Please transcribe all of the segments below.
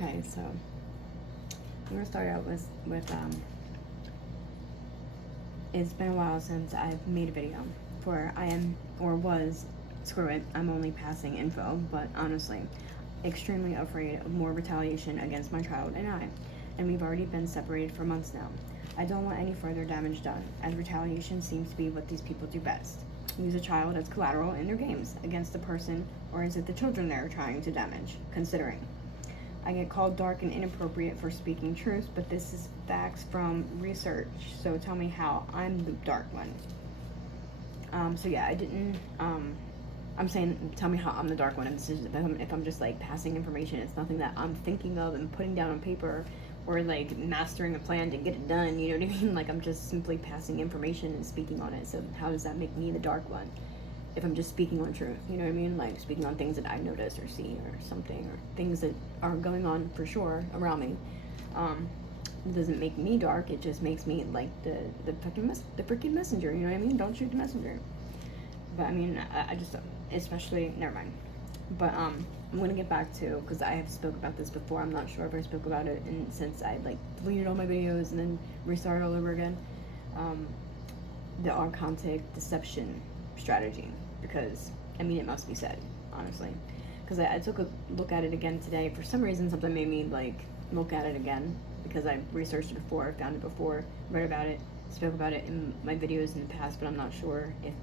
Okay, so I'm gonna start out with it's been a while since I've made a video for I am or was screw it, I'm only passing info, but honestly, extremely afraid of more retaliation against my child and we've already been separated for months now. I don't want any further damage done, as retaliation seems to be what these people do best. Use a child as collateral in their games against the person, or is it the children they're trying to damage? Considering I get called dark and inappropriate for speaking truth, but this is facts from research, so tell me how I'm the dark one. So yeah, I didn't, I'm saying, tell me how I'm the dark one, and this is, if I'm just like passing information, it's nothing that I'm thinking of and putting down on paper, or like mastering a plan to get it done, you know what I mean? Like I'm just simply passing information and speaking on it, so how does that make me the dark one? If I'm just speaking on truth, you know what I mean? Like speaking on things that I notice or see or something, or things that are going on for sure around me. It doesn't make me dark, it just makes me like the freaking messenger, you know what I mean? Don't shoot the messenger. But I mean, I just, especially, never mind. But I'm gonna get back to, because I have spoke about this before, I'm not sure if I spoke about it since I like deleted all my videos and then restarted all over again. The Archontic deception strategy, because I mean it must be said, honestly, because I took a look at it again today. For some reason something made me like look at it again, because I researched it before, found it before, read about it, spoke about it in my videos in the past, but I'm not sure if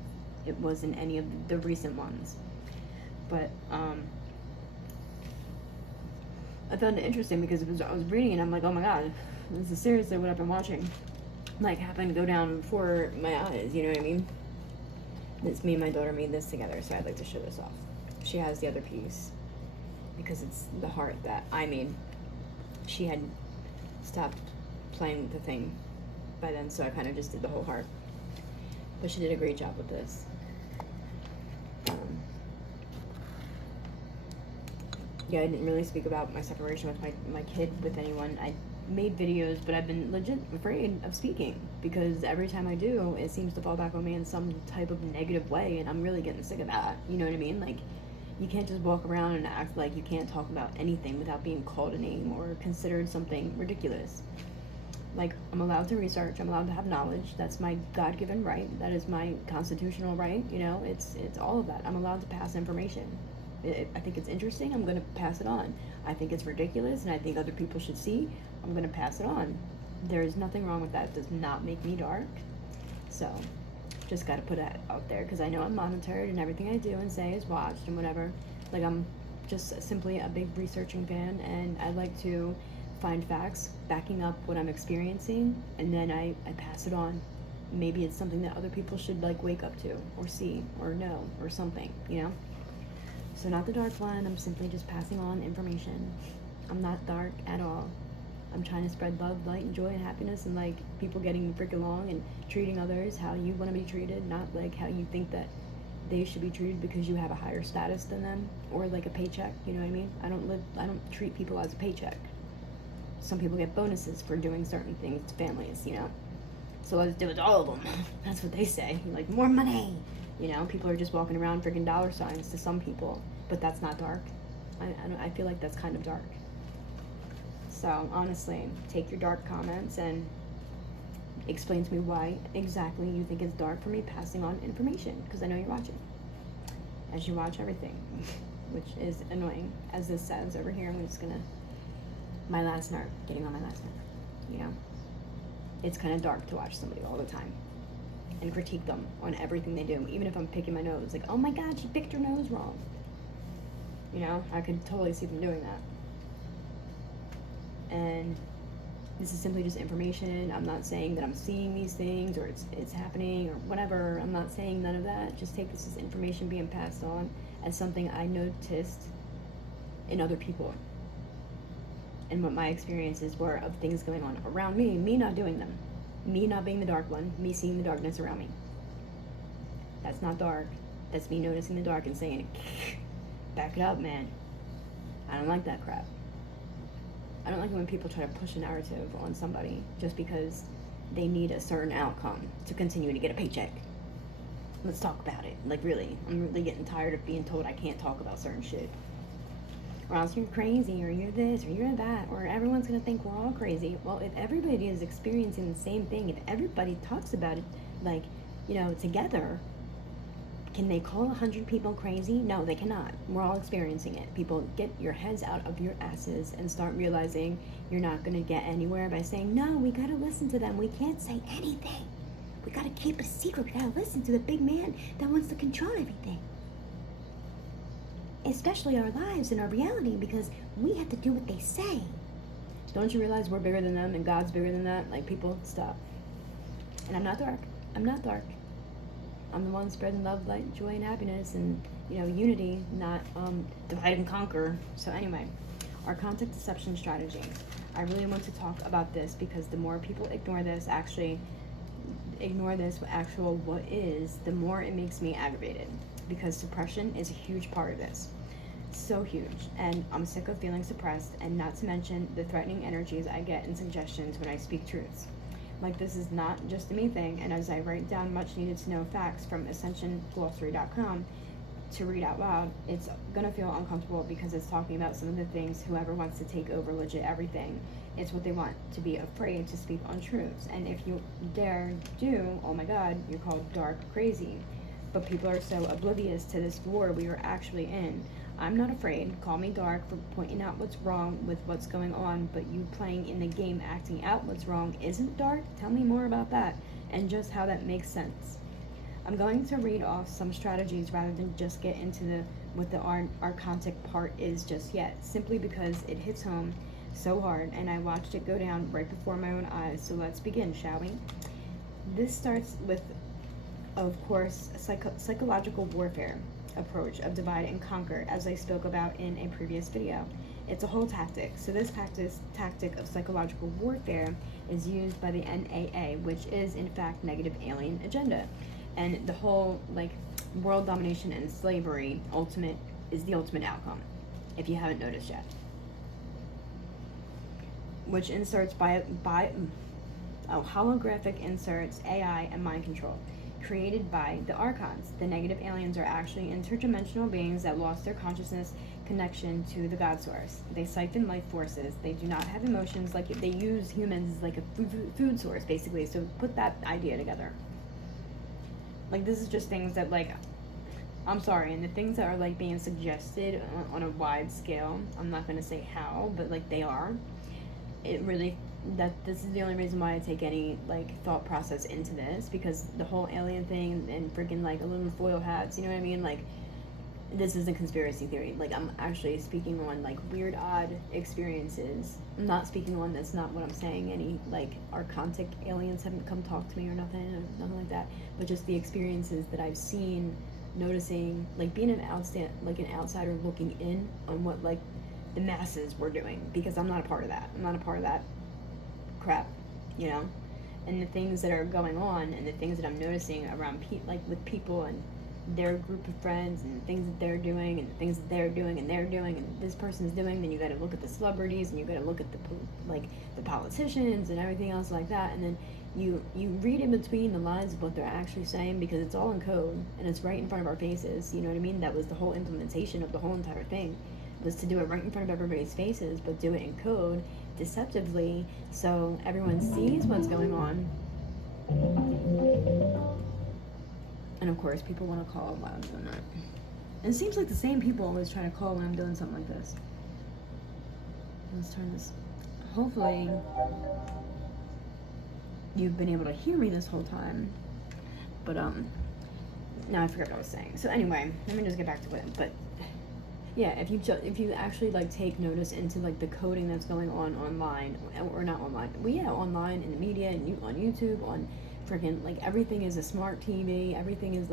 it was in any of the recent ones. But I found it interesting because I was reading it and I'm like, oh my god, this is seriously what I've been watching like happen to go down before my eyes, you know what I mean? It's me and my daughter made this together, so I'd like to show this off. She has the other piece because it's the heart that I made. She had stopped playing with the thing by then, so I kind of just did the whole heart. But she did a great job with this. Yeah, I didn't really speak about my separation with my kid with anyone. I made videos, but I've been legit afraid of speaking because every time I do, it seems to fall back on me in some type of negative way, and I'm really getting sick of that. You know what I mean? Like, you can't just walk around and act like you can't talk about anything without being called a name or considered something ridiculous. Like, I'm allowed to research, I'm allowed to have knowledge. That's my God-given right. That is my constitutional right, you know? It's all of that. I'm allowed to pass information. I think it's interesting, I'm going to pass it on. I think it's ridiculous, and I think other people should see, I'm going to pass it on. There is nothing wrong with that. It does not make me dark. So, just got to put that out there, because I know I'm monitored, and everything I do and say is watched and whatever. Like, I'm just simply a big researching fan, and I like to find facts backing up what I'm experiencing, and then I pass it on. Maybe it's something that other people should, like, wake up to, or see, or know, or something, you know? So not the dark one, I'm simply just passing on information. I'm not dark at all. I'm trying to spread love, light, and joy, and happiness, and like people getting freaking along and treating others how you want to be treated, not like how you think that they should be treated because you have a higher status than them, or like a paycheck, you know what I mean? I don't treat people as a paycheck. Some people get bonuses for doing certain things to families, you know? So let's do it to all of them. That's what they say. Like, more money! You know, people are just walking around freaking dollar signs to some people, but that's not dark. I feel like that's kind of dark. So honestly, take your dark comments and explain to me why exactly you think it's dark for me passing on information, because I know you're watching. As you watch everything, which is annoying. As this says over here, I'm just gonna, my last nerve, getting on my last nerve, you know? It's kind of dark to watch somebody all the time and critique them on everything they do, even if I'm picking my nose. Like, oh my god, she picked her nose wrong. You know, I could totally see them doing that. And this is simply just information. I'm not saying that I'm seeing these things or it's happening or whatever. I'm not saying none of that. Just take this as information being passed on as something I noticed in other people and what my experiences were of things going on around me not doing them. Me not being the dark one, me seeing the darkness around me. That's not dark. That's me noticing the dark and saying, back it up, man. I don't like that crap. I don't like it when people try to push a narrative on somebody just because they need a certain outcome to continue to get a paycheck. Let's talk about it. Like, really. I'm really getting tired of being told I can't talk about certain shit. or else you're crazy, or you're this, or you're that, or everyone's gonna think we're all crazy. Well, if everybody is experiencing the same thing, if everybody talks about it, like, together, can they call 100 people crazy? No, they cannot. We're all experiencing it. People, get your heads out of your asses and start realizing you're not gonna get anywhere by saying, no, we gotta listen to them. We can't say anything. We gotta keep a secret. We gotta listen to the big man that wants to control everything. Especially our lives and our reality, because we have to do what they say. Don't you realize we're bigger than them and God's bigger than that? Like, people, stop. And I'm not dark. I'm not dark. I'm the one spreading love, light, joy, and happiness, and, unity, not divide and conquer. So anyway, our content deception strategy. I really want to talk about this because the more people ignore this what is, the more it makes me aggravated, because suppression is a huge part of this. So huge. And I'm sick of feeling suppressed, and not to mention the threatening energies I get in suggestions when I speak truths. Like, this is not just a me thing, and as I write down much needed to know facts from AscensionGlossary.com to read out loud, it's gonna feel uncomfortable because it's talking about some of the things whoever wants to take over legit everything. It's what they want, to be afraid to speak on truths. And if you dare do, oh my god, you're called dark crazy. But people are so oblivious to this war we are actually in. I'm not afraid. Call me dark for pointing out what's wrong with what's going on, but you playing in the game, acting out what's wrong, isn't dark? Tell me more about that, and just how that makes sense. I'm going to read off some strategies rather than just get into what the archontic part is just yet, simply because it hits home so hard, and I watched it go down right before my own eyes. So let's begin, shall we? This starts with, of course, psychological warfare approach of divide and conquer, as I spoke about in a previous video. It's a whole tactic. So this tactic of psychological warfare is used by the NAA, which is in fact negative alien agenda. And the whole, world domination and slavery is the ultimate outcome, if you haven't noticed yet. Which inserts holographic inserts, AI, and mind control, created by the Archons. The negative aliens are actually interdimensional beings that lost their consciousness connection to the God source. They siphon life forces. They do not have emotions. They use humans as like a food source, basically. So put that idea together. This is just things that, I'm sorry, and the things that are being suggested on a wide scale, I'm not going to say how, but they are. It really, this is the only reason why I take any thought process into this, because the whole alien thing and freaking aluminum foil hats, you know what I mean? This is a conspiracy theory. I'm actually speaking on weird, odd experiences. I'm not speaking on, that's not what I'm saying. Any archontic aliens haven't come talk to me or nothing like that. But just the experiences that I've seen, noticing, being an outsider looking in on what the masses were doing, because I'm not a part of that. I'm not a part of that crap, And the things that are going on and the things that I'm noticing around with people and their group of friends and things that they're doing and things that they're doing and they're doing and this person's doing, then you got to look at the celebrities and you got to look at the politicians and everything else like that, and then you read in between the lines of what they're actually saying, because it's all in code and it's right in front of our faces. You know what I mean? That was the whole implementation of the whole entire thing, was to do it right in front of everybody's faces, but do it in code deceptively so everyone sees what's going on. And of course, people want to call while I'm doing that. And it seems like the same people always try to call when I'm doing something like this. Let's turn this. Hopefully, you've been able to hear me this whole time. But, now I forgot what I was saying. So anyway, let me just get back to it. But, yeah, if you actually, take notice into, the coding that's going on online, or not online. Well, yeah, online, in the media, and on YouTube, on freaking, everything is a smart TV, everything is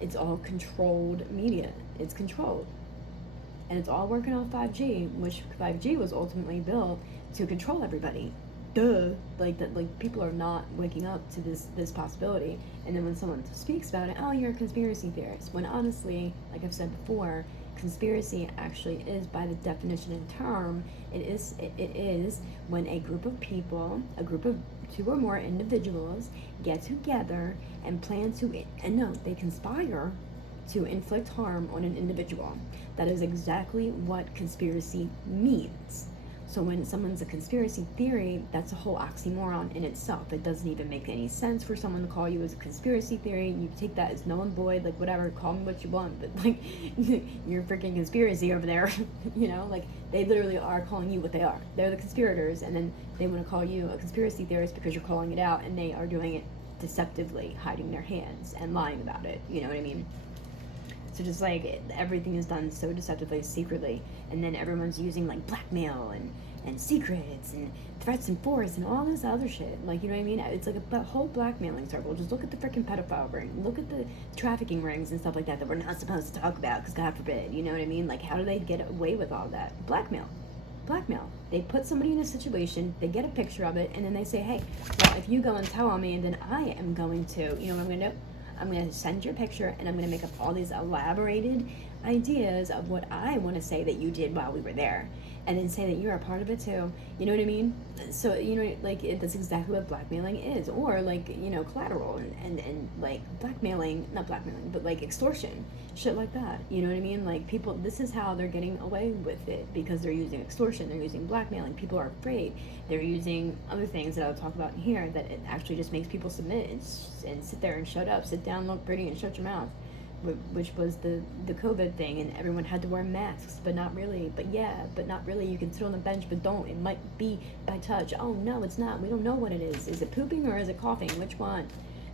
it's all controlled media. It's controlled. And it's all working on 5G, which 5G was ultimately built to control everybody. Duh. People are not waking up to this possibility. And then when someone speaks about it, oh, you're a conspiracy theorist. When honestly, like I've said before, conspiracy actually is, by the definition and term, it is when a group of people, a group of 2 or more individuals, get together and plan to, and no, they conspire to inflict harm on an individual. That is exactly what conspiracy means. So when someone's a conspiracy theory, that's a whole oxymoron in itself. It doesn't even make any sense for someone to call you as a conspiracy theory. You take that as null and void, like whatever, call me what you want, but like you're freaking conspiracy over there. You know, like they literally are calling you what they are. They're the conspirators, and then they want to call you a conspiracy theorist because you're calling it out, and they are doing it deceptively, hiding their hands and lying about it. You know what I mean? So just like everything is done so deceptively, secretly, and then everyone's using like blackmail and secrets and threats and force and all this other shit. Like, you know what I mean? It's like a whole blackmailing circle. Just look at the freaking pedophile ring. Look at the trafficking rings and stuff like that we're not supposed to talk about because God forbid. You know what I mean? Like, how do they get away with all that? Blackmail. They put somebody in a situation, they get a picture of it, and then they say, hey, well, if you go and tell on me, then I am going to, you know what I'm going to do? I'm going to send your picture, and I'm going to make up all these elaborated ideas of what I want to say that you did while we were there, and then say that you're a part of it too. You know what I mean? So, you know, like, that's exactly what blackmailing is. Or, like, you know, collateral and like, blackmailing, not blackmailing, but, like, extortion. Shit like that. You know what I mean? Like, people, this is how they're getting away with it, because they're using extortion, they're using blackmailing. People are afraid. They're using other things that I'll talk about here that it actually just makes people submit and sit there and shut up, sit down, look pretty, and shut your mouth. Which was the COVID thing, and everyone had to wear masks, but not really. But yeah, but not really. You can sit on the bench, but don't. It might be by touch. Oh no, it's not. We don't know what it is. Is it pooping or is it coughing? Which one?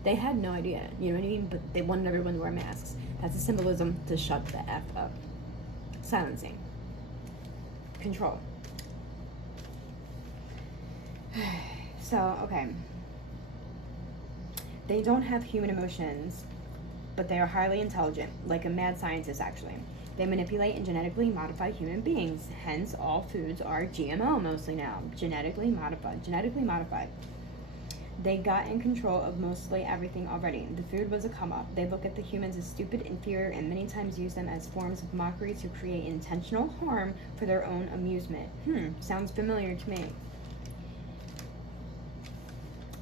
They had no idea. You know what I mean? But they wanted everyone to wear masks. That's a symbolism to shut the F up. Silencing. Control. So, okay. They don't have human emotions, but they are highly intelligent, like a mad scientist actually. They manipulate and genetically modify human beings, hence all foods are GMO mostly now. Genetically modified. They got in control of mostly everything already. The food was a come up. They look at the humans as stupid, inferior, and many times use them as forms of mockery to create intentional harm for their own amusement. Sounds familiar to me.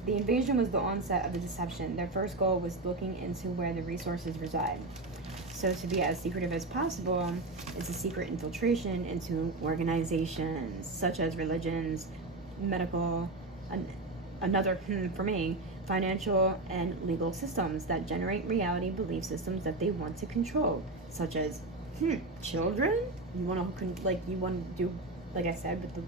The invasion was the onset of the deception. Their first goal was looking into where the resources reside. So to be as secretive as possible is a secret infiltration into organizations such as religions, medical, another for me, financial and legal systems that generate reality belief systems that they want to control, such as children. You want to do, like I said, with the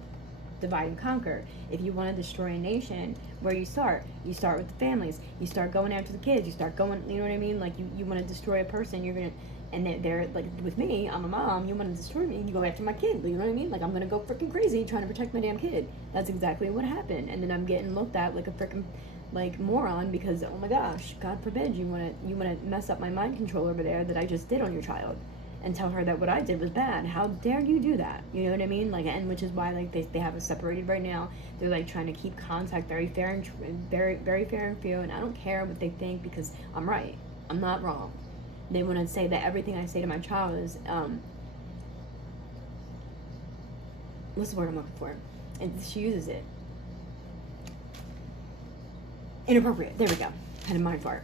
divide and conquer. If you want to destroy a nation, where you start with the families. You start going after the kids. You start going, you know what I mean? Like you want to destroy a person, you're gonna, and they're like, with me, I'm a mom. You want to destroy me, you go after my kid. You know what I mean? Like I'm gonna go freaking crazy trying to protect my damn kid. That's exactly what happened. And then I'm getting looked at like a freaking like moron because, oh my gosh, God forbid you wanna mess up my mind control over there that I just did on your child. And tell her that what I did was bad. How dare you do that? You know what I mean? Like, and which is why like they have us separated right now. They're like trying to keep contact very fair and very fair and few. And I don't care what they think because I'm right. I'm not wrong. They want to say that everything I say to my child is what's the word I'm looking for? And she uses it. Inappropriate. There we go. Had a mind fart.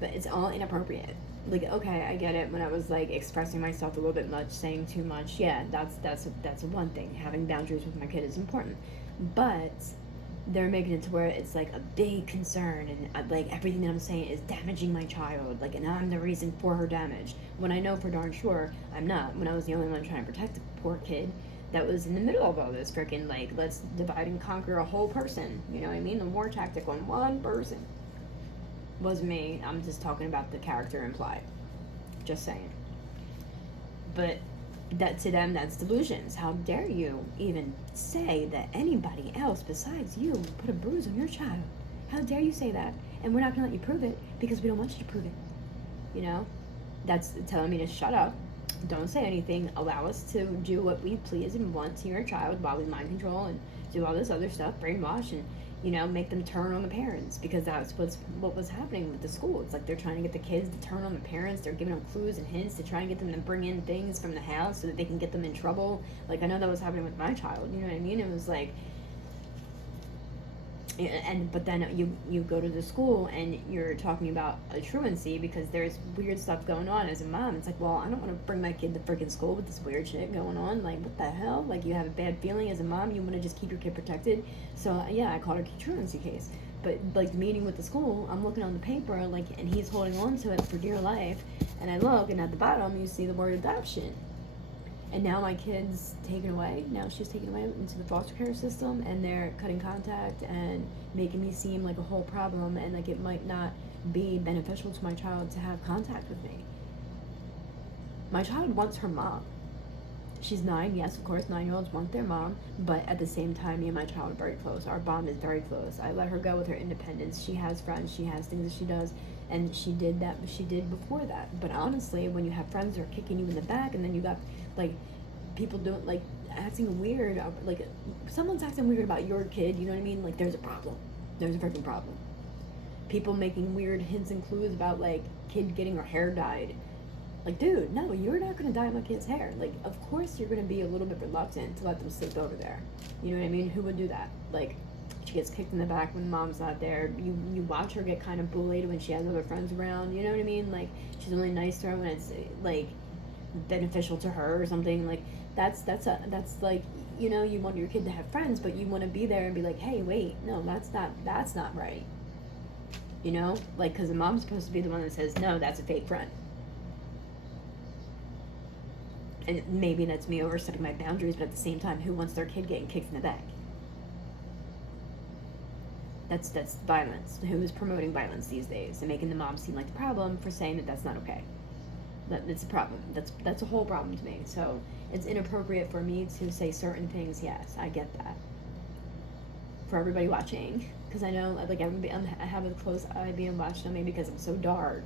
But it's all inappropriate. Like, okay, I get it. When I was like expressing myself a little bit much, saying too much, yeah, that's one thing. Having boundaries with my kid is important, but they're making it to where it's like a big concern, and like everything that I'm saying is damaging my child, like, and I'm the reason for her damage. When I know for darn sure I'm not. When I was the only one trying to protect the poor kid that was in the middle of all this freaking like, let's divide and conquer a whole person. You know what I mean? The war tactic on one person. Was me. I'm just talking about the character implied. Just saying. But that to them, that's delusions. How dare you even say that anybody else besides you put a bruise on your child? How dare you say that? And we're not going to let you prove it because we don't want you to prove it. You know? That's telling me to shut up. Don't say anything. Allow us to do what we please and want to your child while we mind control and do all this other stuff, brainwash, and you know, make them turn on the parents, because that's what was happening with the school. It's like they're trying to get the kids to turn on the parents. They're giving them clues and hints to try and get them to bring in things from the house so that they can get them in trouble. Like, I know that was happening with my child. You know what I mean? It was like, and but then you go to the school and you're talking about a truancy because there's weird stuff going on as a mom. It's like, well, I don't want to bring my kid to freaking school with this weird shit going on. Like, what the hell? Like, you have a bad feeling as a mom, you want to just keep your kid protected. So yeah, I called it a truancy case. But like the meeting with the school, I'm looking on the paper, like, and he's holding on to it for dear life, and I look, and at the bottom you see the word adoption. And now my kid's taken away. Now she's taken away into the foster care system, and they're cutting contact and making me seem like a whole problem, and like it might not be beneficial to my child to have contact with me. My child wants her mom. She's 9, yes, of course, 9-year-olds want their mom, but at the same time, me and my child are very close. Our bond is very close. I let her go with her independence. She has friends, she has things that she does, and she did before that. But honestly, when you have friends that are kicking you in the back, and then you got, like, people doing, like, acting weird, like, someone's acting weird about your kid, you know what I mean? Like, there's a problem. There's a freaking problem. People making weird hints and clues about, like, kid getting her hair dyed. Like, dude, no, you're not going to dye my kid's hair. Like, of course you're going to be a little bit reluctant to let them sleep over there. You know what I mean? Who would do that? Like, she gets kicked in the back when mom's not there. You watch her get kind of bullied when she has other friends around. You know what I mean? Like, she's only nice to her when it's, like, beneficial to her or something. Like, that's like, you know, you want your kid to have friends, but you want to be there and be like, hey, wait, no, that's not right. You know? Like, because the mom's supposed to be the one that says, no, that's a fake friend. And maybe that's me overstepping my boundaries, but at the same time, who wants their kid getting kicked in the back? That's violence. Who is promoting violence these days and making the mom seem like the problem for saying that that's not okay? That's a problem. That's a whole problem to me. So it's inappropriate for me to say certain things. Yes, I get that. For everybody watching, because I know, like, I have a close eye being watched on me because I'm so dark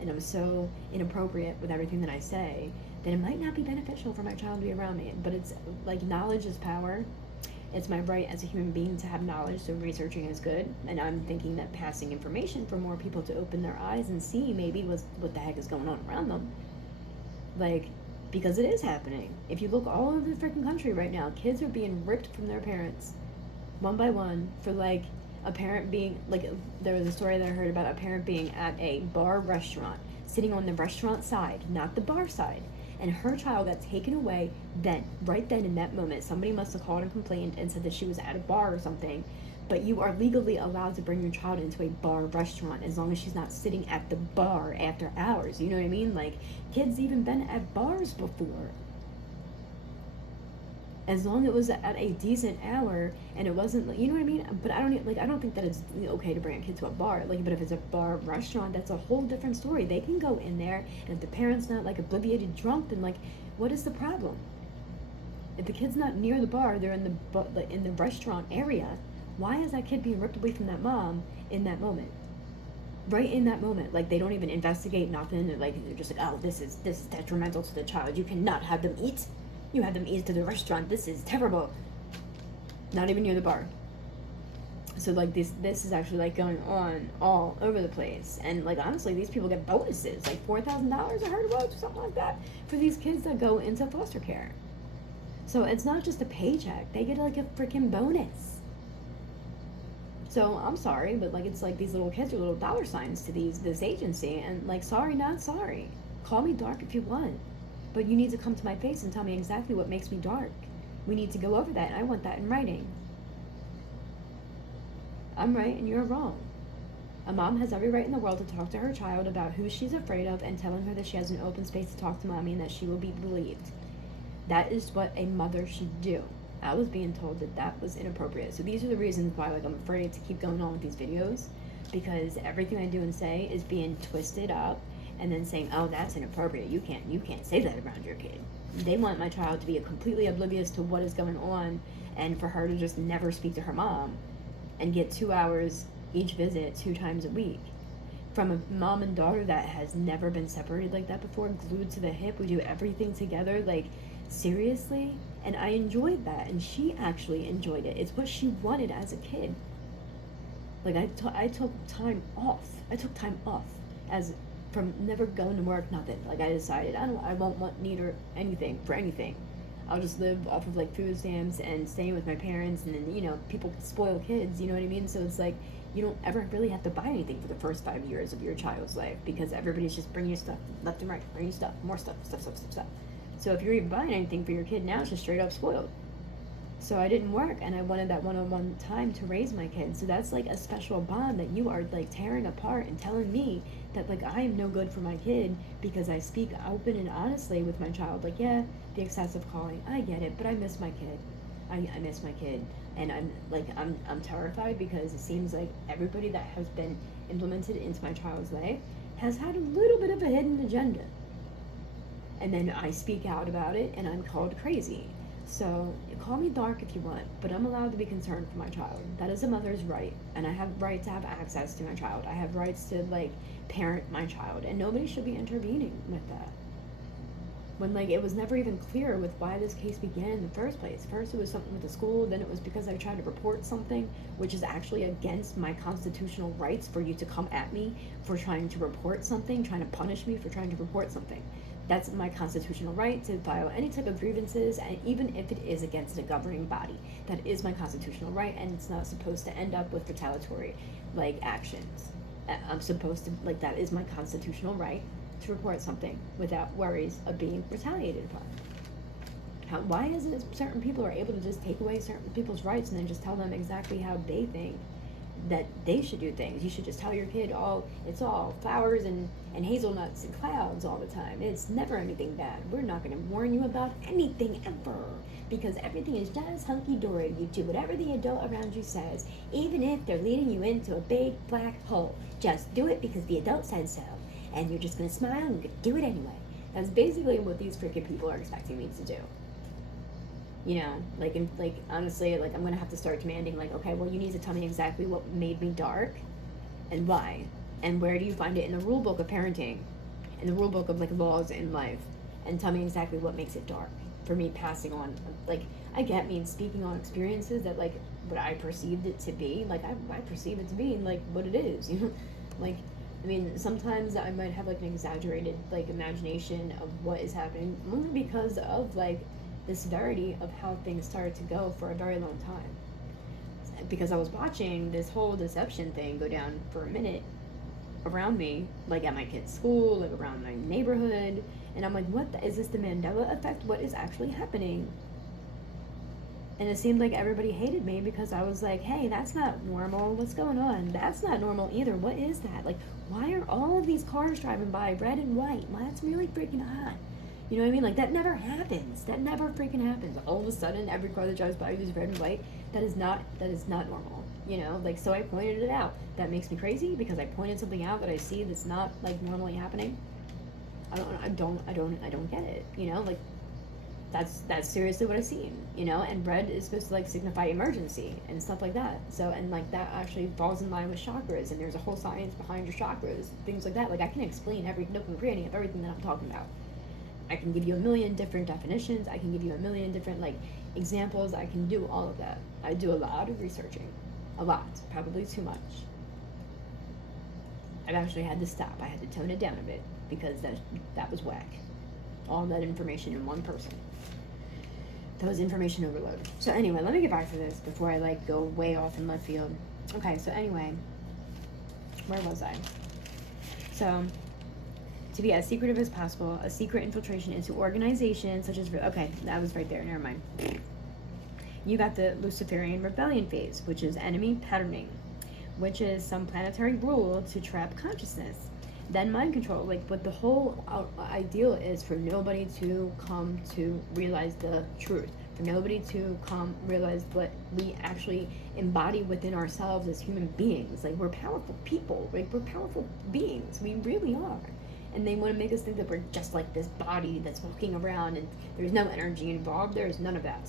and I'm so inappropriate with everything that I say, that it might not be beneficial for my child to be around me. But it's like, knowledge is power. It's my right as a human being to have knowledge, so researching is good. And I'm thinking that passing information for more people to open their eyes and see maybe what the heck is going on around them. Like, because it is happening. If you look all over the freaking country right now, kids are being ripped from their parents, one by one, for, like, a parent being, like, there was a story that I heard about a parent being at a bar restaurant, sitting on the restaurant side, not the bar side, and her child got taken away then, right then in that moment. Somebody must have called and complained and said that she was at a bar or something, but you are legally allowed to bring your child into a bar restaurant as long as she's not sitting at the bar after hours, you know what I mean? Like, kids even been at bars before. As long as it was at a decent hour and it wasn't, you know what I mean? But I don't think that it's okay to bring a kid to a bar. Like, but if it's a bar restaurant, that's a whole different story. They can go in there, and if the parent's not, like, obliviated drunk, then, like, what is the problem? If the kid's not near the bar, they're in the restaurant area. Why is that kid being ripped away from that mom in that moment? Right in that moment, like, they don't even investigate nothing. They're just like, oh, this is detrimental to the child. You cannot have them eat. You have them eat to the restaurant. This is terrible. Not even near the bar. So, like, this is actually, like, going on all over the place. And, like, honestly, these people get bonuses, like $4,000, I heard it was, or something like that, for these kids that go into foster care. So it's not just a paycheck. They get, like, a freaking bonus. So I'm sorry, but, like, it's like these little kids are little dollar signs to this agency, and, like, sorry, not sorry. Call me dark if you want, but you need to come to my face and tell me exactly what makes me dark. We need to go over that, and I want that in writing. I'm right and you're wrong. A mom has every right in the world to talk to her child about who she's afraid of and telling her that she has an open space to talk to mommy and that she will be believed. That is what a mother should do. I was being told that was inappropriate. So these are the reasons why, like, I'm afraid to keep going on with these videos, because everything I do and say is being twisted up and then saying, oh, that's inappropriate. You can't say that around your kid. They want my child to be completely oblivious to what is going on, and for her to just never speak to her mom and get 2 hours each visit 2 times a week. From a mom and daughter that has never been separated like that before, glued to the hip, we do everything together, like, seriously? And I enjoyed that, and she actually enjoyed it. It's what she wanted as a kid. Like, I took time off. I took time off as from never going to work, nothing. Like, I decided I won't need or anything for anything. I'll just live off of like food stamps and staying with my parents, and then, you know, people spoil kids, you know what I mean? So it's like you don't ever really have to buy anything for the first 5 years of your child's life, because everybody's just bringing you stuff left and right, bringing you stuff, more stuff, stuff. So if you're even buying anything for your kid now, it's just straight up spoiled. So I didn't work, and I wanted that one-on-one time to raise my kid. So that's like a special bond that you are like tearing apart and telling me that like I am no good for my kid because I speak open and honestly with my child. Like, yeah, the excessive calling, I get it, but I miss my kid. I miss my kid, and I'm terrified because it seems like everybody that has been implemented into my child's life has had a little bit of a hidden agenda. And then I speak out about it, and I'm called crazy. So call me dark if you want, but I'm allowed to be concerned for my child. That is a mother's right, and I have right to have access to my child. I have rights to like parent my child, and nobody should be intervening with that. When like it was never even clear with why this case began in the first place. First it was something with the school, then it was because I tried to report something, which is actually against my constitutional rights for you to come at me for trying to report something, trying to punish me for trying to report something. That's my constitutional right to file any type of grievances, and even if it is against a governing body, that is my constitutional right, and it's not supposed to end up with retaliatory like actions. I'm supposed to, like, that is my constitutional right to report something without worries of being retaliated upon. Why is it certain people are able to just take away certain people's rights and then just tell them exactly how they think that they should do things? You should just tell your kid it's all flowers and hazelnuts and clouds all the time. It's never anything bad. We're not going to warn you about anything ever, because everything is just hunky-dory. You do whatever the adult around you says, even if they're leading you into a big black hole. Just do it because the adult said so, and you're just going to smile and do it anyway. That's basically what these freaking people are expecting me to do. You know, like honestly, like I'm gonna have to start demanding, like, okay, well, you need to tell me exactly what made me dark, and why, and where do you find it in the rule book of parenting, in the rule book of like laws in life, and tell me exactly what makes it dark for me passing on. Like, I get me speaking on experiences that like what I perceived it to be, like I perceive it to be like what it is, you know, like. I mean, sometimes I might have like an exaggerated like imagination of what is happening, only because of like the severity of how things started to go for a very long time. Because I was watching this whole deception thing go down for a minute around me, like at my kid's school, like around my neighborhood, and I'm like, is this the Mandela effect? What is actually happening? And it seemed like everybody hated me because I was like, hey, that's not normal. What's going on? That's not normal either. What is that? Like, why are all of these cars driving by red and white? Well, that's really freaking hot. You know what I mean? Like, that never happens. That never freaking happens. All of a sudden, every car that drives by is red and white. That is not normal. You know? Like, so I pointed it out. That makes me crazy because I pointed something out that I see that's not, like, normally happening. I don't get it. You know? Like, that's seriously what I've seen, you know, and red is supposed to like signify emergency and stuff like that. So, and like that actually falls in line with chakras, and there's a whole science behind your chakras, things like that. Like, I can explain every nook and cranny of everything that I'm talking about. I can give you a million different definitions. I can give you a million different like examples. I can do all of that. I do a lot of researching, a lot, probably too much. I've actually had to stop. I had to tone it down a bit because that was whack. All that information in one person. That was information overload. So anyway, let me get back to this before I like go way off in left field. Okay, so anyway, where was I? So, to be as secretive as possible, a secret infiltration into organizations such as, okay, that was right there, never mind. You got the Luciferian rebellion phase, which is enemy patterning, which is some planetary rule to trap consciousness. Then mind control, like, but the whole ideal is for nobody to come to realize the truth, for nobody to come realize what we actually embody within ourselves as human beings. Like, we're powerful people, like, we're powerful beings, we really are. And they want to make us think that we're just like this body that's walking around and there's no energy involved. There's none of that.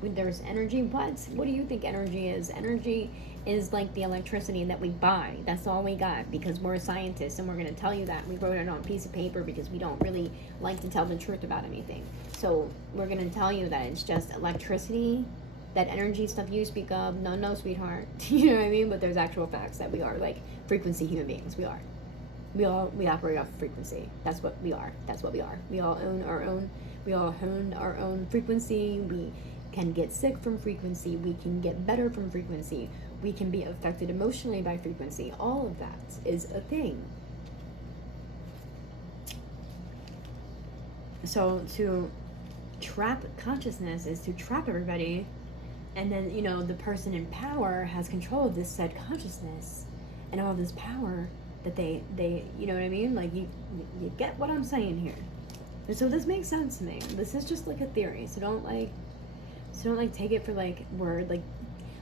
When there's energy, what do you think energy is? Energy is like the electricity that we buy. That's all we got because we're scientists, and we're going to tell you that. We wrote it on a piece of paper because we don't really like to tell the truth about anything. So we're going to tell you that it's just electricity. That energy stuff you speak of, no, sweetheart. You know what I mean? But there's actual facts that we are like frequency human beings. We are. We operate off frequency. That's what we are. That's what we are. We all own our own. We all own our own frequency. We can get sick from frequency. We can get better from frequency. We can be affected emotionally by frequency. All of that is a thing. So to trap consciousness is to trap everybody, and then, you know, the person in power has control of this said consciousness and all this power that they you know what I mean? Like, you get what I'm saying here. And so this makes sense to me. This is just like a theory, so don't take it for like word. Like,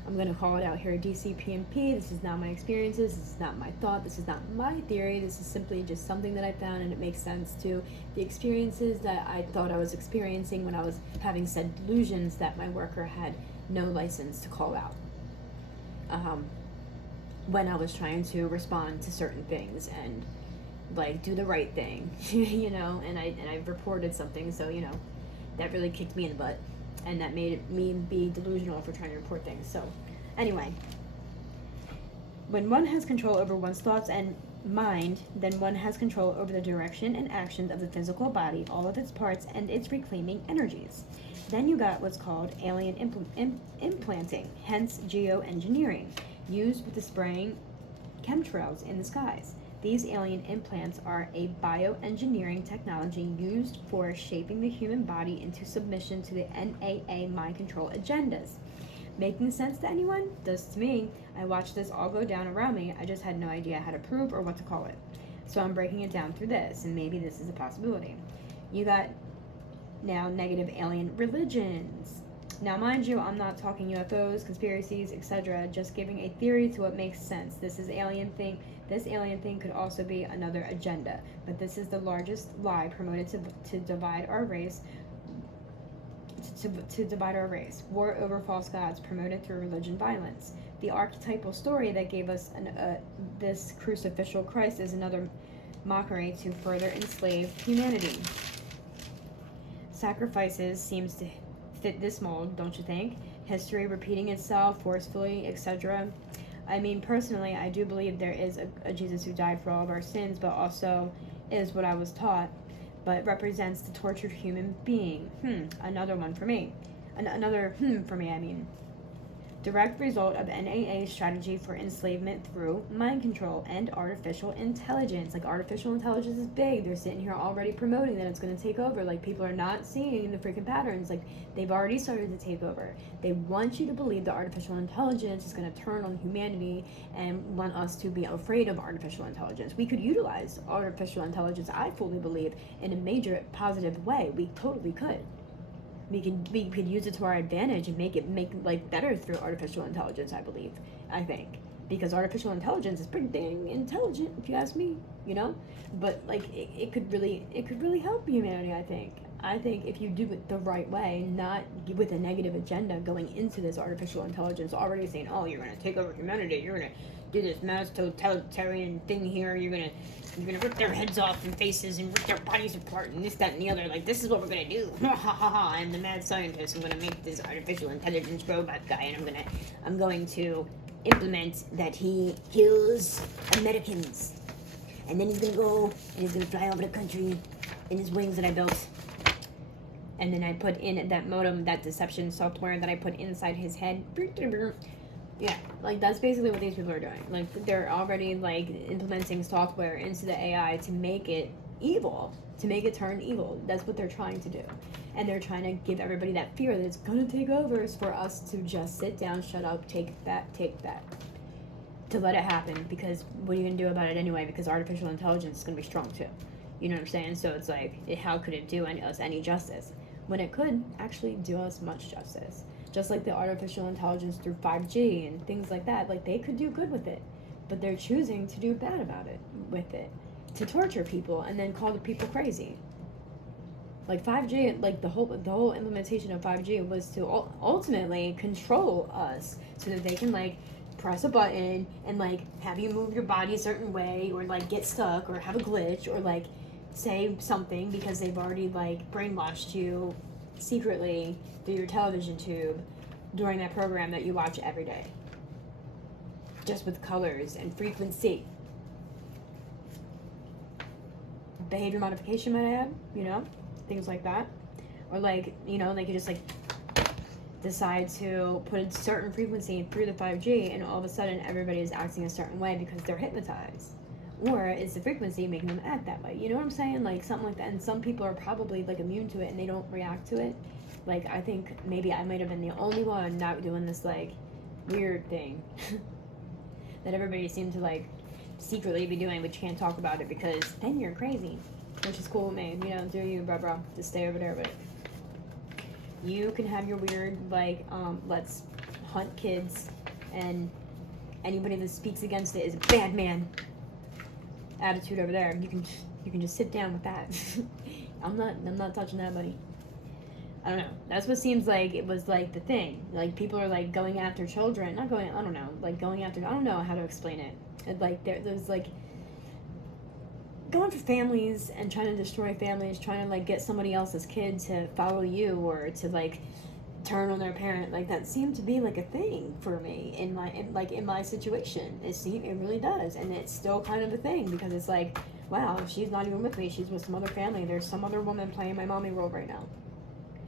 I'm gonna call it out here, DCPMP. This is not my experiences. This is not my thought. This is not my theory. This is simply just something that I found, and it makes sense to the experiences that I thought I was experiencing when I was having said delusions that my worker had no license to call out. When I was trying to respond to certain things and like do the right thing, you know, and I reported something, so, you know, that really kicked me in the butt. And that made me be delusional for trying to report things. So, anyway, when one has control over one's thoughts and mind, then one has control over the direction and actions of the physical body, all of its parts, and its reclaiming energies. Then you got what's called alien implanting, hence geoengineering, used with the spraying chemtrails in the skies. These alien implants are a bioengineering technology used for shaping the human body into submission to the NAA mind control agendas. Making sense to anyone? Does to me. I watched this all go down around me. I just had no idea how to prove or what to call it. So I'm breaking it down through this, and maybe this is a possibility. You got now negative alien religions. Now, mind you, I'm not talking UFOs, conspiracies, etc., just giving a theory to what makes sense. This alien thing could also be another agenda, but this is the largest lie promoted to divide our race. To divide our race. War over false gods promoted through religion violence. The archetypal story that gave us this crucificial Christ is another mockery to further enslave humanity. Sacrifices seems to fit this mold, don't you think? History repeating itself forcefully, etc. I mean, personally, I do believe there is a Jesus who died for all of our sins, but also is what I was taught, but represents the tortured human being. Another one for me. Another for me, I mean. Direct result of NAA's strategy for enslavement through mind control and artificial intelligence. Like, artificial intelligence is big. They're sitting here already promoting that it's going to take over. Like, people are not seeing the freaking patterns. Like, they've already started to take over. They want you to believe that artificial intelligence is going to turn on humanity and want us to be afraid of artificial intelligence. We could utilize artificial intelligence, I fully believe, in a major positive way. We totally could. We could use it to our advantage and make like better through artificial intelligence, I think, because artificial intelligence is pretty dang intelligent, if you ask me, you know. But like, it could really help humanity. I think if you do it the right way, not with a negative agenda going into this artificial intelligence, already saying, oh, you're gonna take over humanity, you're gonna do this mass totalitarian thing here, you're gonna rip their heads off and faces and rip their bodies apart and this, that, and the other. Like, this is what we're gonna do. Ha ha ha! I'm the mad scientist. I'm gonna make this artificial intelligence robot guy, and I'm going to implement that he kills Americans, and then he's gonna go and he's gonna fly over the country in his wings that I built. And then I put in that modem, that deception software that I put inside his head. Yeah, like, that's basically what these people are doing. Like, they're already, like, implementing software into the AI to make it evil, to make it turn evil. That's what they're trying to do. And they're trying to give everybody that fear that it's going to take over, is for us to just sit down, shut up, take that, to let it happen. Because what are you going to do about it anyway? Because artificial intelligence is going to be strong, too. You know what I'm saying? So it's like, how could it do us any justice? When it could actually do us much justice. Just like the artificial intelligence through 5G and things like that. Like, they could do good with it, but they're choosing to do bad about it, with it, to torture people and then call the people crazy. Like, 5G, like, the whole implementation of 5G was to ultimately control us, so that they can, like, press a button and, like, have you move your body a certain way, or, like, get stuck, or have a glitch, or, like, say something, because they've already, like, brainwashed you secretly through your television tube during that program that you watch every day, just with colors and frequency. behavior modification might I add, you know, things like that. Or like, you know, they could just like decide to put a certain frequency through the 5G, and all of a sudden everybody is acting a certain way because they're hypnotized. Or is the frequency making them act that way? You know what I'm saying? Like something like that. And some people are probably like immune to it and they don't react to it. Like I think maybe I might have been the only one not doing this like weird thing that everybody seemed to like secretly be doing, but you can't talk about it because then you're crazy, which is cool with me. You know, do you, bro? Just stay over there, but you can have your weird like let's hunt kids, and anybody that speaks against it is a bad man attitude over there. You can just sit down with that. I'm not touching that, buddy. I don't know. That's what seems like it was like the thing. Like people are like going after children, not going. I don't know. Like going after. I don't know how to explain it. Like there's like going for families and trying to destroy families, trying to like get somebody else's kid to follow you or to like turn on their parent. Like that seemed to be like a thing for me in my situation. It really does, and it's still kind of a thing because it's like, wow, she's not even with me, she's with some other family, there's some other woman playing my mommy role right now,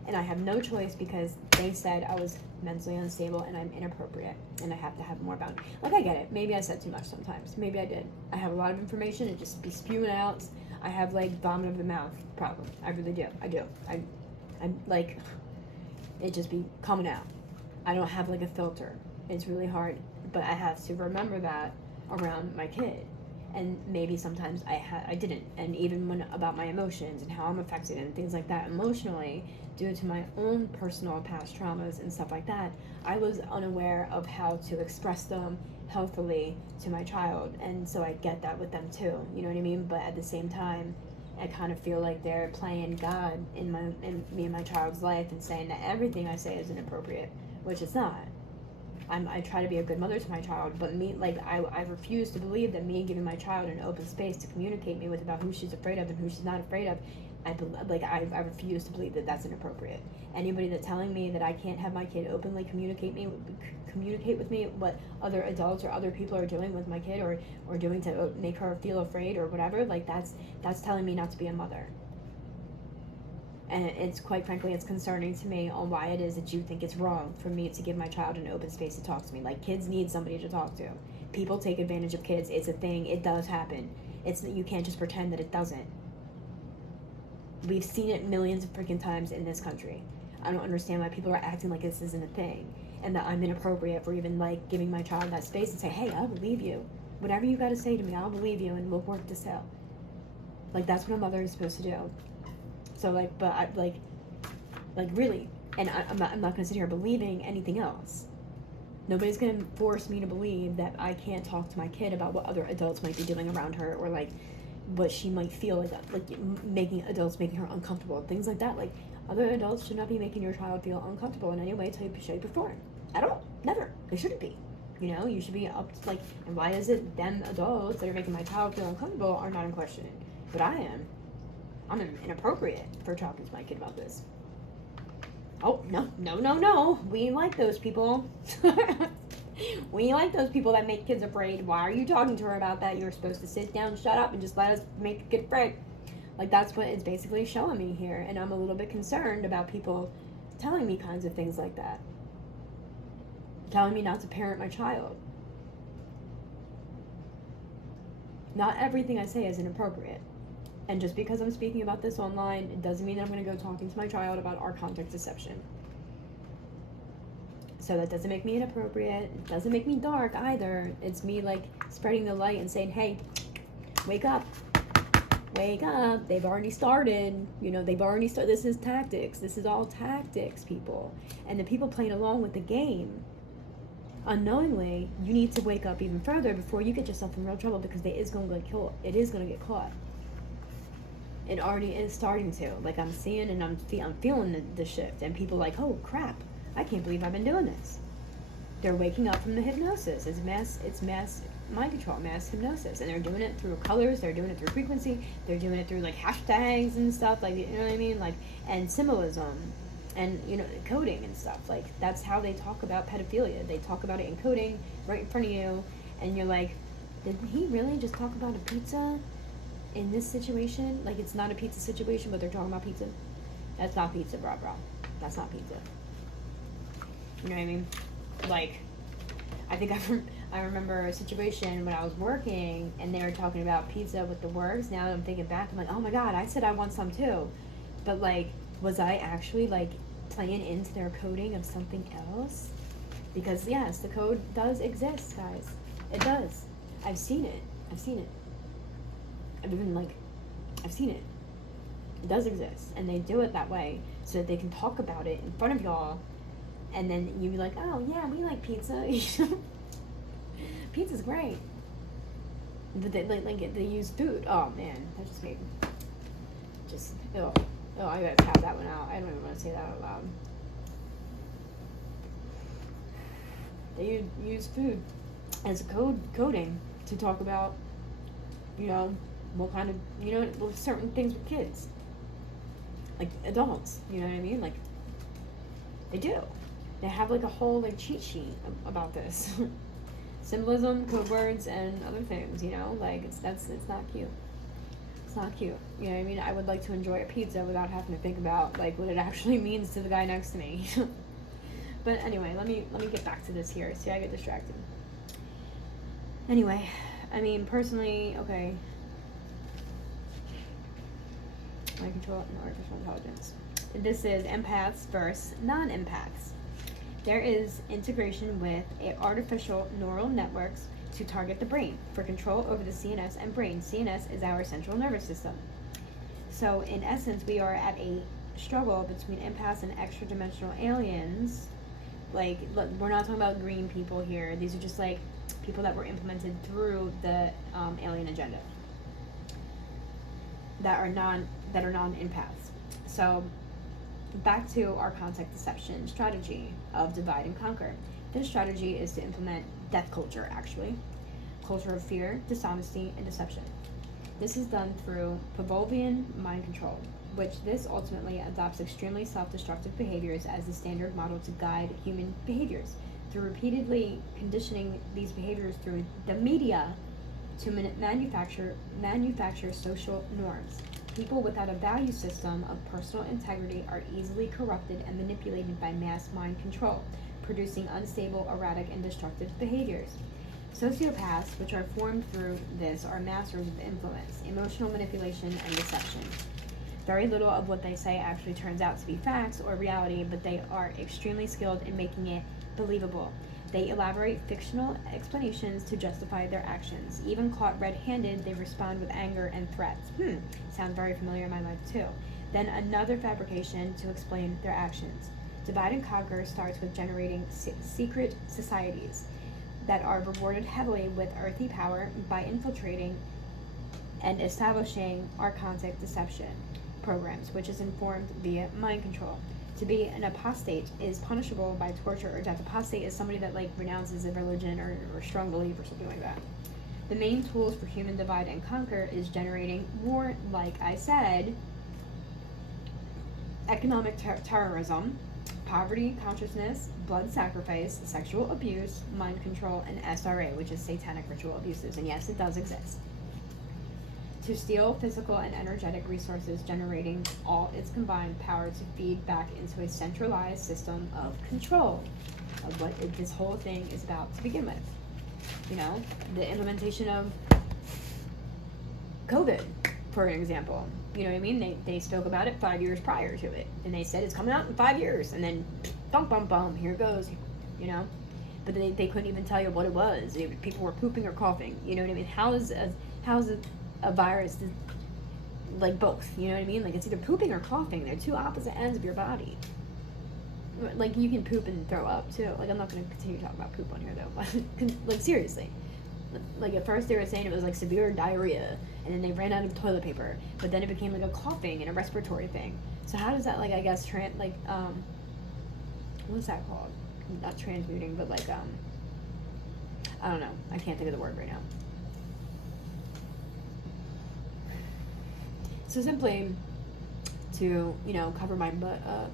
and I have no choice because they said I was mentally unstable and I'm inappropriate and I have to have more boundaries. Like I get it, maybe I said too much sometimes, maybe I did. I have a lot of information and just be spewing out. I have like vomit of the mouth problem. I really do. I'm like, it just be coming out. I don't have like a filter. It's really hard, but I have to remember that around my kid. And maybe sometimes I didn't. And even when about my emotions and how I'm affected and things like that emotionally, due to my own personal past traumas and stuff like that, I was unaware of how to express them healthily to my child. And so I get that with them too. You know what I mean? But at the same time, I kind of feel like they're playing God in me and my child's life and saying that everything I say is inappropriate, which it's not. I try to be a good mother to my child, but me, like, I refuse to believe that me giving my child an open space to communicate me with about who she's afraid of and who she's not afraid of, I refuse to believe that that's inappropriate. Anybody that's telling me that I can't have my kid openly communicate with me what other adults or other people are doing with my kid or doing to make her feel afraid or whatever, like that's telling me not to be a mother. And it's quite frankly, it's concerning to me on why it is that you think it's wrong for me to give my child an open space to talk to me. Like, kids need somebody to talk to. People take advantage of kids. It's a thing. It does happen. You can't just pretend that it doesn't. We've seen it millions of freaking times in this country. I don't understand why people are acting like this isn't a thing and that I'm inappropriate for even like giving my child that space and say, hey, I believe you. Whatever you got to say to me, I'll believe you and we'll work this out. Like, that's what a mother is supposed to do. So like, but I like really, and I'm not gonna sit here believing anything else. Nobody's gonna force me to believe that I can't talk to my kid about what other adults might be doing around her, or like what she might feel like making her uncomfortable, things like that. Like, other adults should not be making your child feel uncomfortable in any way, shape, or form. At all, never. They shouldn't be. You know, you should be up to, like, and why is it them adults that are making my child feel uncomfortable are not in question? But I am. I'm inappropriate for talking to my kid about this. Oh, no. We ain't like those people. We ain't like those people that make kids afraid. Why are you talking to her about that? You're supposed to sit down, shut up, and just let us make the kid afraid. Like, that's what it's basically showing me here. And I'm a little bit concerned about people telling me kinds of things like that. Telling me not to parent my child. Not everything I say is inappropriate. And just because I'm speaking about this online, it doesn't mean that I'm going to go talking to my child about our context deception. So that doesn't make me inappropriate. It doesn't make me dark either. It's me, like, spreading the light and saying, hey, wake up. Wake up. They've already started. You know, they've already started. This is tactics. This is all tactics, people. And the people playing along with the game, unknowingly, you need to wake up even further before you get yourself in real trouble, because it is going to get killed. It is going to get caught. It already is starting to. Like, I'm seeing and I'm feeling the shift. And people are like, oh, crap. I can't believe I've been doing this. They're waking up from the hypnosis. It's mass mind control, mass hypnosis. And they're doing it through colors. They're doing it through frequency. They're doing it through, like, hashtags and stuff. Like, you know what I mean? Like, and symbolism. And, you know, coding and stuff. Like, that's how they talk about pedophilia. They talk about it in coding right in front of you. And you're like, did he really just talk about a pizza? in this situation, like it's not a pizza situation, but they're talking about pizza. That's not pizza, bro. That's not pizza. You know what I mean? Like, I think I remember a situation when I was working and they were talking about pizza with the works. Now that I'm thinking back, I'm like, oh my god, I said I want some too. But like, was I actually like playing into their coding of something else? Because yes, the code does exist, guys. It does. I've seen it. I've seen it. I've seen it. It does exist. And they do it that way so that they can talk about it in front of y'all. And then you be like, oh yeah, we like pizza. Pizza's great. But they use food. Oh man, that just made I gotta tap that one out. I don't even want to say that out loud. They use food as coding to talk about, what kind of, certain things with kids. Like adults, you know what I mean? Like, they do. They have like a whole like cheat sheet about this. Symbolism, code words, and other things, like it's not cute. It's not cute. You know what I mean? I would like to enjoy a pizza without having to think about like what it actually means to the guy next to me. But anyway, let me get back to this here. See, I get distracted. Anyway, I mean, personally, okay. Mind control and artificial intelligence. This is empaths versus non-empaths. There is integration with artificial neural networks to target the brain for control over the CNS and brain. CNS is our central nervous system. So in essence, we are at a struggle between empaths and extra-dimensional aliens. Like, look, we're not talking about green people here. These are just like people that were implemented through the alien agenda that are non-empaths. So back to our context deception strategy of divide and conquer. This strategy is to implement death culture, actually. Culture of fear, dishonesty, and deception. This is done through Pavlovian mind control, which this ultimately adopts extremely self-destructive behaviors as the standard model to guide human behaviors, through repeatedly conditioning these behaviors through the media to manufacture social norms. People without a value system of personal integrity are easily corrupted and manipulated by mass mind control, producing unstable, erratic, and destructive behaviors. Sociopaths, which are formed through this, are masters of influence, emotional manipulation, and deception. Very little of what they say actually turns out to be facts or reality, but they are extremely skilled in making it believable. They elaborate fictional explanations to justify their actions. Even caught red-handed, they respond with anger and threats. Sound very familiar in my life too. Then another fabrication to explain their actions. Divide and conquer starts with generating secret societies that are rewarded heavily with earthly power by infiltrating and establishing archontic deception programs, which is informed via mind control. To be an apostate is punishable by torture or death. Apostate is somebody that renounces a religion or strong belief or something like that. The main tools for human divide and conquer is generating war, like I said, economic terrorism, poverty consciousness, blood sacrifice, sexual abuse, mind control, and SRA, which is satanic ritual abuses. And yes, it does exist. To steal physical and energetic resources, generating all its combined power to feed back into a centralized system of control of what this whole thing is about to begin with. The implementation of COVID, for an example. You know what I mean? They spoke about it 5 years prior to it, and they said it's coming out in 5 years, and then bum, here it goes, But they couldn't even tell you what it was. People were pooping or coughing. You know what I mean? How is a virus like both? You know what I mean? Like, it's either pooping or coughing. They're two opposite ends of your body. Like, you can poop and throw up too. Like, I'm not going to continue talking about poop on here though, but like, seriously. Like, at first they were saying it was like severe diarrhea, and then they ran out of toilet paper, but then it became like a coughing and a respiratory thing. So how does that, like, I guess what's that called? Not transmuting, but like I don't know, I can't think of the word right now. So simply to, cover my butt up,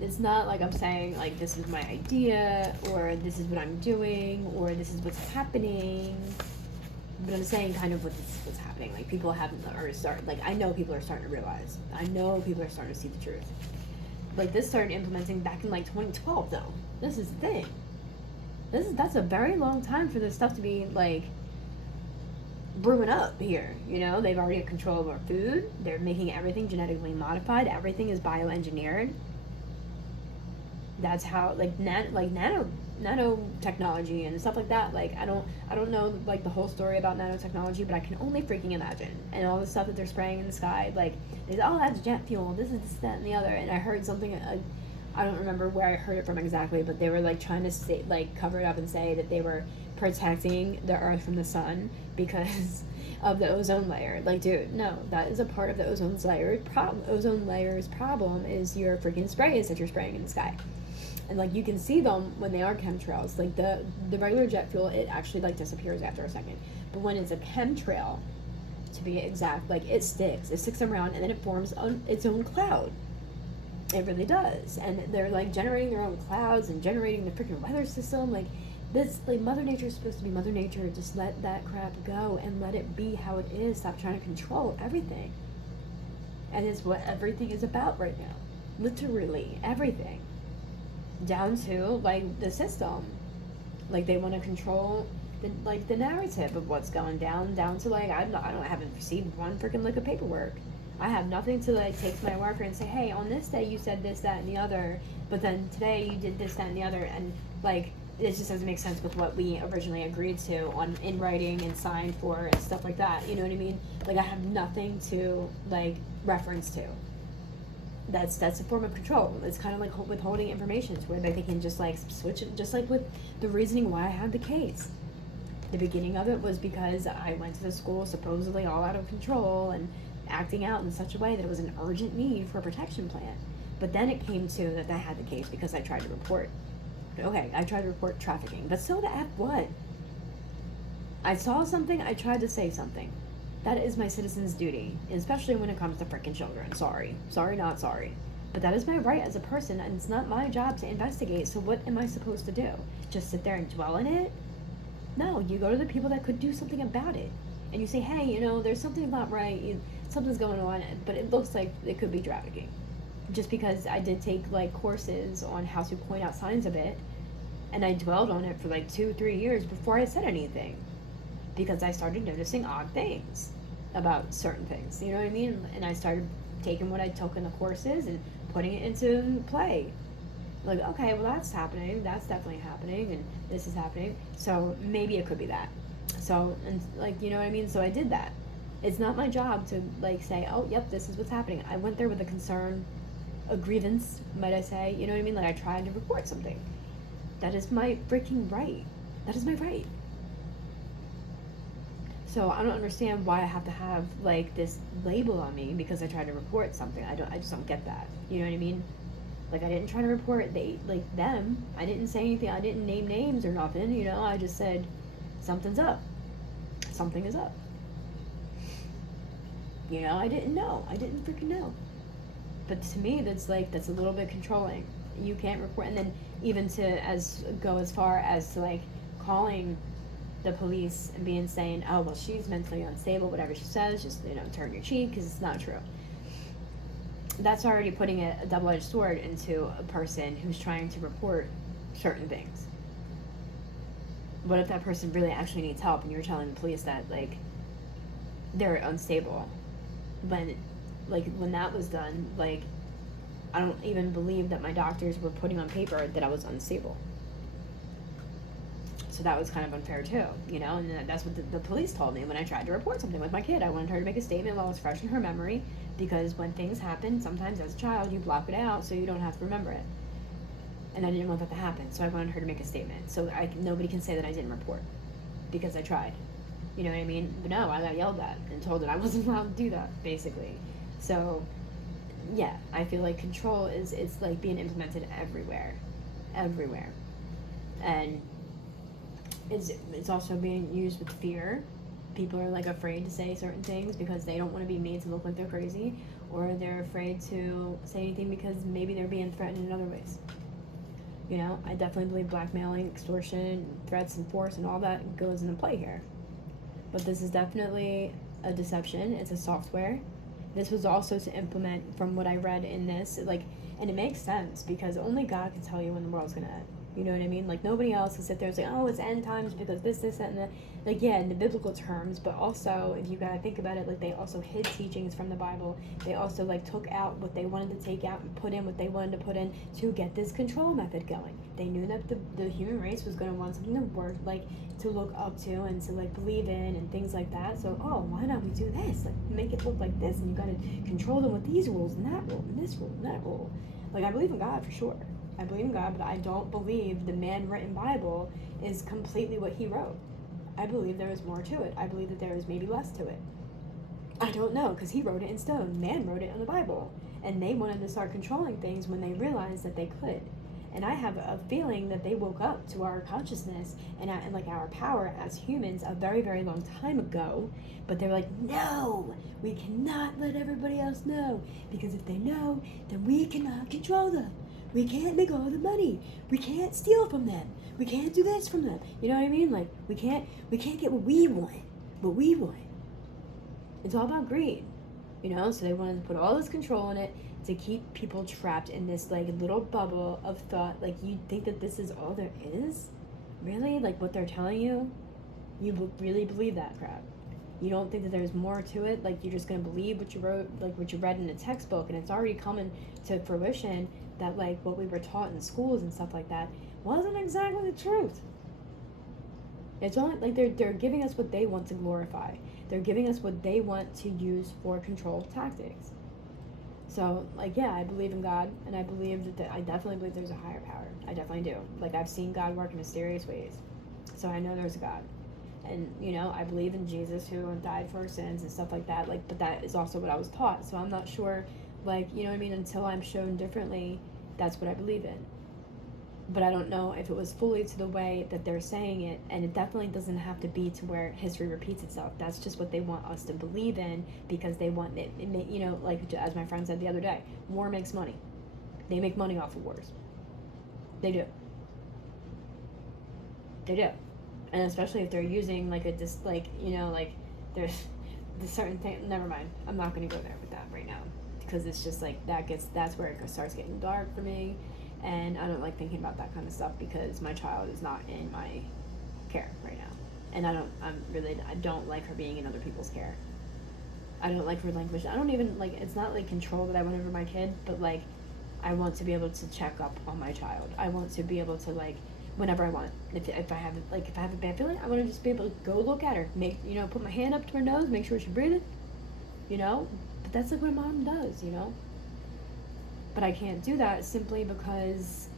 it's not like I'm saying, like, this is my idea, or this is what I'm doing, or this is what's happening. but I'm saying kind of what's happening. Like people haven't or start like I know people are starting to realize. I know people are starting to see the truth. Like this started implementing back in like 2012 though. This is the thing. That's a very long time for this stuff to be like brewing up here. You know, they've already got control of our food. They're making everything genetically modified. Everything is bioengineered. That's how like nanotechnology and stuff like that. Like I don't know like the whole story about nanotechnology, but I can only freaking imagine. And all the stuff that they're spraying in the sky, like they say, oh, that's jet fuel. This is this, that, and the other. And I heard something. I don't remember where I heard it from exactly, but they were like trying to say, like cover it up and say that they were protecting the Earth from the sun because of the ozone layer. Like, dude, no, that is a part of the ozone layer. Ozone layer's problem is your freaking sprays that you're spraying in the sky. And like you can see them when they are chemtrails. Like the regular jet fuel, it actually like disappears after a second. But when it's a chemtrail, to be exact, like it sticks around, and then it forms its own cloud. It really does. And they're like generating their own clouds and generating the freaking weather system. Like this, like Mother Nature is supposed to be Mother Nature. Just let that crap go and let it be how it is. Stop trying to control everything. And it's what everything is about right now. Literally everything. Down to like the system. Like they want to control the narrative of what's going down to like I haven't received one freaking lick of paperwork. I have nothing to like take to my worker and say, hey, on this day you said this, that, and the other, but then today you did this, that, and the other, and like it just doesn't make sense with what we originally agreed to on in writing and signed for and stuff like that. You know what I mean? Like I have nothing to like reference to. That's a form of control. It's kind of like withholding information, where they can just like switch it, just like with the reasoning why I had the case. The beginning of it was because I went to the school supposedly all out of control and acting out in such a way that it was an urgent need for a protection plan. But then it came to that I had the case because I tried to report. Okay, I tried to report trafficking, but so the F what? I saw something, I tried to say something. That is my citizen's duty, especially when it comes to freaking children. Sorry, not sorry. But that is my right as a person, and it's not my job to investigate, so what am I supposed to do? Just sit there and dwell in it? No, you go to the people that could do something about it. And you say, hey, you know, there's something not right, something's going on, but it looks like it could be trafficking. Just because I did take, like, courses on how to point out signs of it, and I dwelled on it for, like, 2-3 years before I said anything. Because I started noticing odd things about certain things, you know what I mean? And I started taking what I took in the courses and putting it into play. Like, okay, well that's happening, that's definitely happening, and this is happening, so maybe it could be that. So, and like, you know what I mean? So I did that. It's not my job to like say, oh, yep, this is what's happening. I went there with a concern, a grievance, might I say, you know what I mean? Like I tried to report something. That is my freaking right. That is my right. So I don't understand why I have to have like this label on me because I tried to report something. I just don't get that. You know what I mean? Like I didn't try to report them. I didn't say anything. I didn't name names or nothing. You know, I just said something's up. Something is up. You know, I didn't know. I didn't freaking know. But to me, that's a little bit controlling. You can't report, and then even to go as far as to like calling the police and being saying, oh, well, she's mentally unstable, whatever she says, just, you know, turn your cheek, because it's not true. That's already putting a double-edged sword into a person who's trying to report certain things. What if that person really actually needs help and you're telling the police that, like, they're unstable? When that was done, like, I don't even believe that my doctors were putting on paper that I was unstable. So that was kind of unfair too, you know, and that's what the police told me when I tried to report something with my kid. I wanted her to make a statement while it was fresh in her memory, because when things happen, sometimes as a child, you block it out so you don't have to remember it. And I didn't want that to happen, so I wanted her to make a statement. So nobody can say that I didn't report, because I tried. You know what I mean? But no, I got yelled at and told that I wasn't allowed to do that, basically. So, yeah, I feel like control it's like being implemented everywhere. And it's also being used with fear. People are like afraid to say certain things because they don't want to be made to look like they're crazy, or they're afraid to say anything because maybe they're being threatened in other ways. You know, I definitely believe blackmailing, extortion, threats, and force, and all that goes into play here. But this is definitely a deception. It's a software. This was also to implement, from what I read in this, like, and it makes sense because only God can tell you when the world's gonna end. You know what I mean? Like, nobody else will sit there and say, oh, it's end times because this, that, and that. Like, yeah, in the biblical terms, but also, if you gotta think about it, like, they also hid teachings from the Bible. They also, like, took out what they wanted to take out and put in what they wanted to put in to get this control method going. They knew that the human race was gonna want something to work, like, to look up to and to, like, believe in and things like that. So, oh, why not we do this? Like, make it look like this, and you gotta control them with these rules and that rule and this rule and that rule. Like, I believe in God for sure. I believe in God, but I don't believe the man-written Bible is completely what he wrote. I believe there is more to it. I believe that there is maybe less to it. I don't know, because he wrote it in stone. Man wrote it in the Bible. And they wanted to start controlling things when they realized that they could. And I have a feeling that they woke up to our consciousness and like our power as humans a very, very long time ago. But they were like, no, we cannot let everybody else know. Because if they know, then we cannot control them. We can't make all the money. We can't steal from them. We can't do this from them. You know what I mean? Like, we can't get what we want. What we want. It's all about greed. You know? So they wanted to put all this control in it to keep people trapped in this, like, little bubble of thought. Like, you think that this is all there is? Really? Like, what they're telling you? You really believe that crap? You don't think that there's more to it? Like, you're just gonna believe what you wrote, like, what you read in a textbook, and it's already coming to fruition that, like, what we were taught in schools and stuff like that wasn't exactly the truth. It's only, like, they're giving us what they want to glorify. They're giving us what they want to use for control tactics. So, like, yeah, I believe in God, and I believe that I definitely believe there's a higher power. I definitely do. Like, I've seen God work in mysterious ways. So I know there's a God. And, you know, I believe in Jesus who died for our sins and stuff like that. Like, but that is also what I was taught. So I'm not sure, like, you know what I mean? Until I'm shown differently, that's what I believe in. But I don't know if it was fully to the way that they're saying it, and it definitely doesn't have to be to where history repeats itself. That's just what they want us to believe in because they want it, you know, like as my friend said the other day, war makes money. They make money off of wars. They do. They do. And especially if they're using, like, like, you know, like, there's the certain thing, never mind. I'm not going to go there with that right now because it's just, like, that's where it starts getting dark for me. And I don't like thinking about that kind of stuff because my child is not in my care right now. And I don't like her being in other people's care. I don't like relinquish. I don't even, like, it's not, like, control that I want over my kid, but, like, I want to be able to check up on my child. I want to be able to, like, whenever I want. If I have, like, if I have a bad feeling, I want to just be able to go look at her. Put my hand up to her nose, make sure she's breathing, you know? But that's, like, what mom does, you know? But I can't do that simply because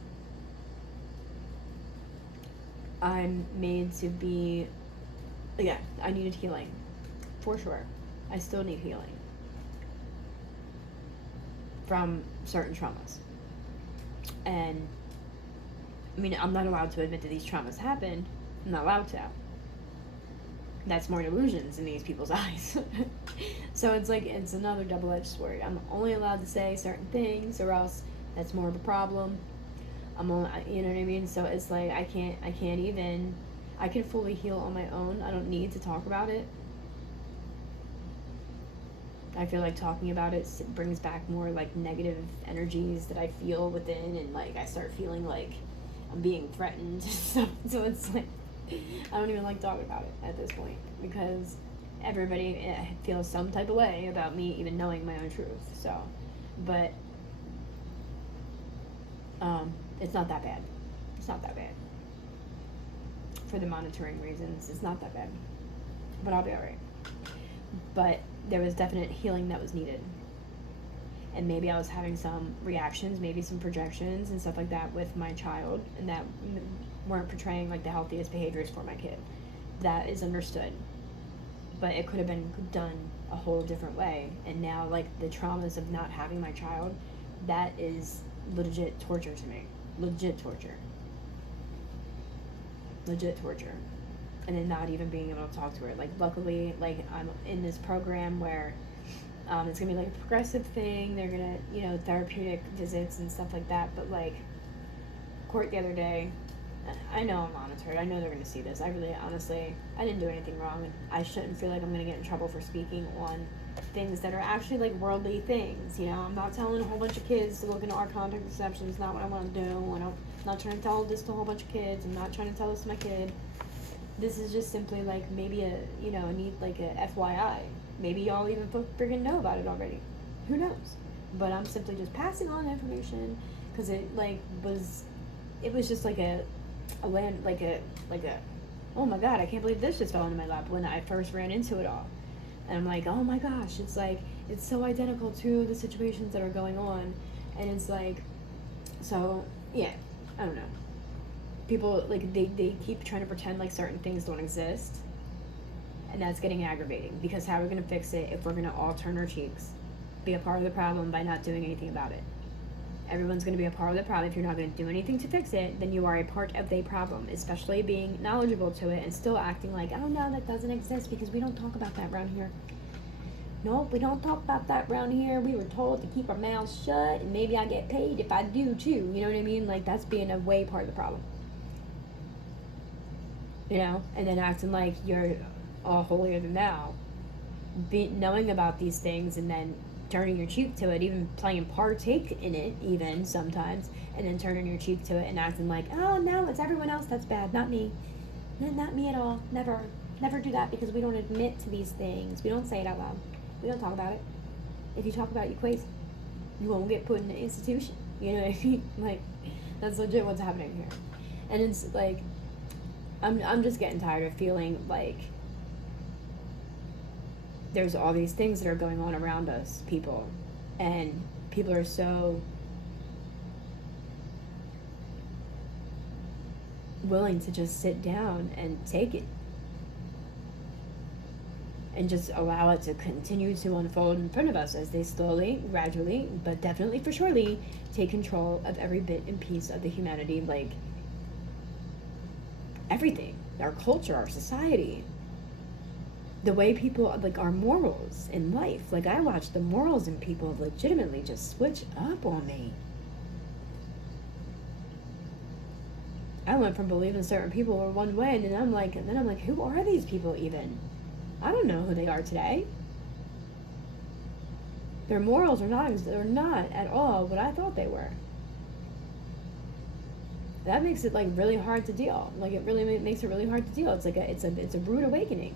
I'm made to be, yeah, I needed healing. For sure. I still need healing. From certain traumas. And, I mean, I'm not allowed to admit that these traumas happened. I'm not allowed to. That's more delusions in these people's eyes. So it's like, it's another double-edged sword. I'm only allowed to say certain things or else that's more of a problem. I'm only, you know what I mean? So it's like, I can fully heal on my own. I don't need to talk about it. I feel like talking about it brings back more, like, negative energies that I feel within, and, like, I start feeling like I'm being threatened. So it's like, I don't even like talking about it at this point because everybody feels some type of way about me even knowing my own truth. So, but it's not that bad. It's not that bad. For the monitoring reasons, it's not that bad. But I'll be alright. But there was definite healing that was needed. And maybe I was having some reactions, maybe some projections and stuff like that with my child, and that weren't portraying, like, the healthiest behaviors for my kid. That is understood. But it could have been done a whole different way. And now, like, the traumas of not having my child, that is legit torture to me. Legit torture. Legit torture. And then not even being able to talk to her. Like, luckily, like, I'm in this program where it's gonna be, like, a progressive thing. They're gonna, you know, therapeutic visits and stuff like that. But, like, court the other day, I know I'm monitored. I know they're going to see this. I really, honestly, I didn't do anything wrong. And I shouldn't feel like I'm going to get in trouble for speaking on things that are actually like worldly things. You know, I'm not telling a whole bunch of kids to look into our contraception. It's not what I want to do. I'm not trying to tell this to a whole bunch of kids. I'm not trying to tell this to my kid. This is just simply like maybe a, you know, need like a FYI. Maybe y'all even friggin' know about it already. Who knows? But I'm simply just passing on information because it like it was just like a land like a oh my god, I can't believe this just fell into my lap when I first ran into it all. And I'm like, oh my gosh, it's like it's so identical to the situations that are going on. And it's like, so yeah, I don't know. People like they keep trying to pretend like certain things don't exist, and that's getting aggravating because how are we going to fix it if we're going to all turn our cheeks, be a part of the problem by not doing anything about it? Everyone's going to be a part of the problem. If you're not going to do anything to fix it, then you are a part of the problem, especially being knowledgeable to it and still acting like, oh no, that doesn't exist because we don't talk about that around here. Nope, we don't talk about that around here. We were told to keep our mouths shut, and maybe I get paid if I do too. You know what I mean? Like, that's being a way part of the problem. You know? And then acting like you're all holier than thou. Knowing about these things and then turning your cheek to it, even playing partake in it even sometimes, and then turning your cheek to it and acting like, oh no, it's everyone else that's bad, not me. Not me at all. Never do that because we don't admit to these things. We don't say it out loud. We don't talk about it. If you talk about it, you're crazy. You won't get put in an institution. You know what I mean? Like, that's legit what's happening here. And it's like, I'm just getting tired of feeling like there's all these things that are going on around us, people, and people are so willing to just sit down and take it and just allow it to continue to unfold in front of us as they slowly, gradually, but definitely for surely take control of every bit and piece of the humanity, like everything, our culture, our society, the way people, like our morals in life. Like, I watch the morals in people legitimately just switch up on me. I went from believing certain people were one way, and then I'm like, who are these people even? I don't know who they are today. Their morals are not at all what I thought they were. That makes it like really hard to deal. Like, it really makes it really hard to deal. It's like it's a rude awakening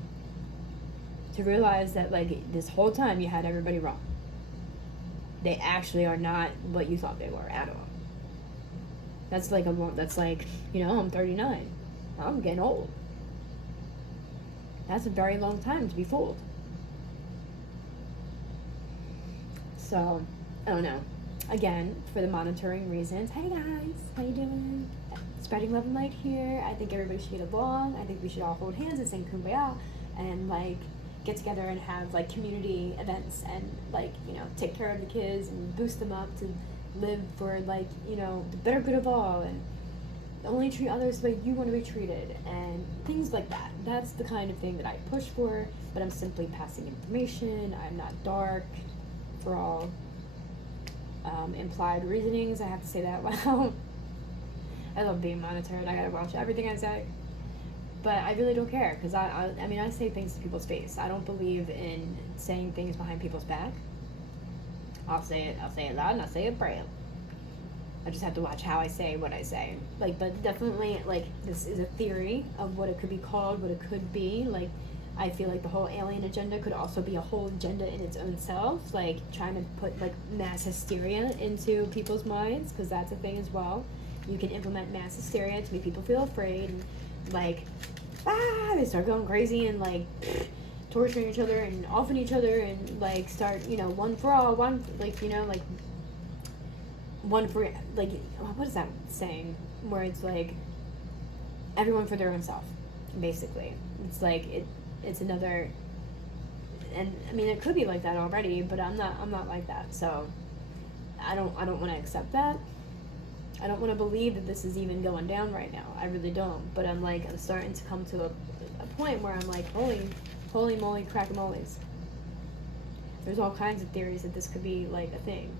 to realize that like this whole time you had everybody wrong. They actually are not what you thought they were at all. That's like you know, I'm 39. I'm getting old. That's a very long time to be fooled. So, I don't know. Again, for the monitoring reasons, hey guys, how you doing? Spreading love and light here. I think everybody should get along. I think we should all hold hands and sing Kumbaya and like get together and have like community events and like, you know, take care of the kids and boost them up to live for like, you know, the better good of all and only treat others the way you want to be treated and things like that. That's the kind of thing that I push for, but I'm simply passing information. I'm not dark for all implied reasonings. I have to say that loud. I love being monitored. I gotta watch everything I say. But I really don't care because I mean, I say things to people's face. I don't believe in saying things behind people's back. I'll say it loud and I'll say it proud. I just have to watch how I say what I say. Like, but definitely, like, this is a theory of what it could be called, what it could be. Like, I feel like the whole alien agenda could also be a whole agenda in its own self. Like, trying to put, like, mass hysteria into people's minds, because that's a thing as well. You can implement mass hysteria to make people feel afraid and, like, they start going crazy and, like, torturing each other and offing each other and, like, start, you know, one for all, one, like, you know, like, one for, like, what is that saying? Where it's, like, everyone for their own self, basically. It's, like, it's another, and, I mean, it could be like that already, but I'm not like that, so I don't want to accept that. I don't want to believe that this is even going down right now. I really don't. But I'm starting to come to a point where I'm like, holy moly, crack-a-moles. There's all kinds of theories that this could be, like, a thing.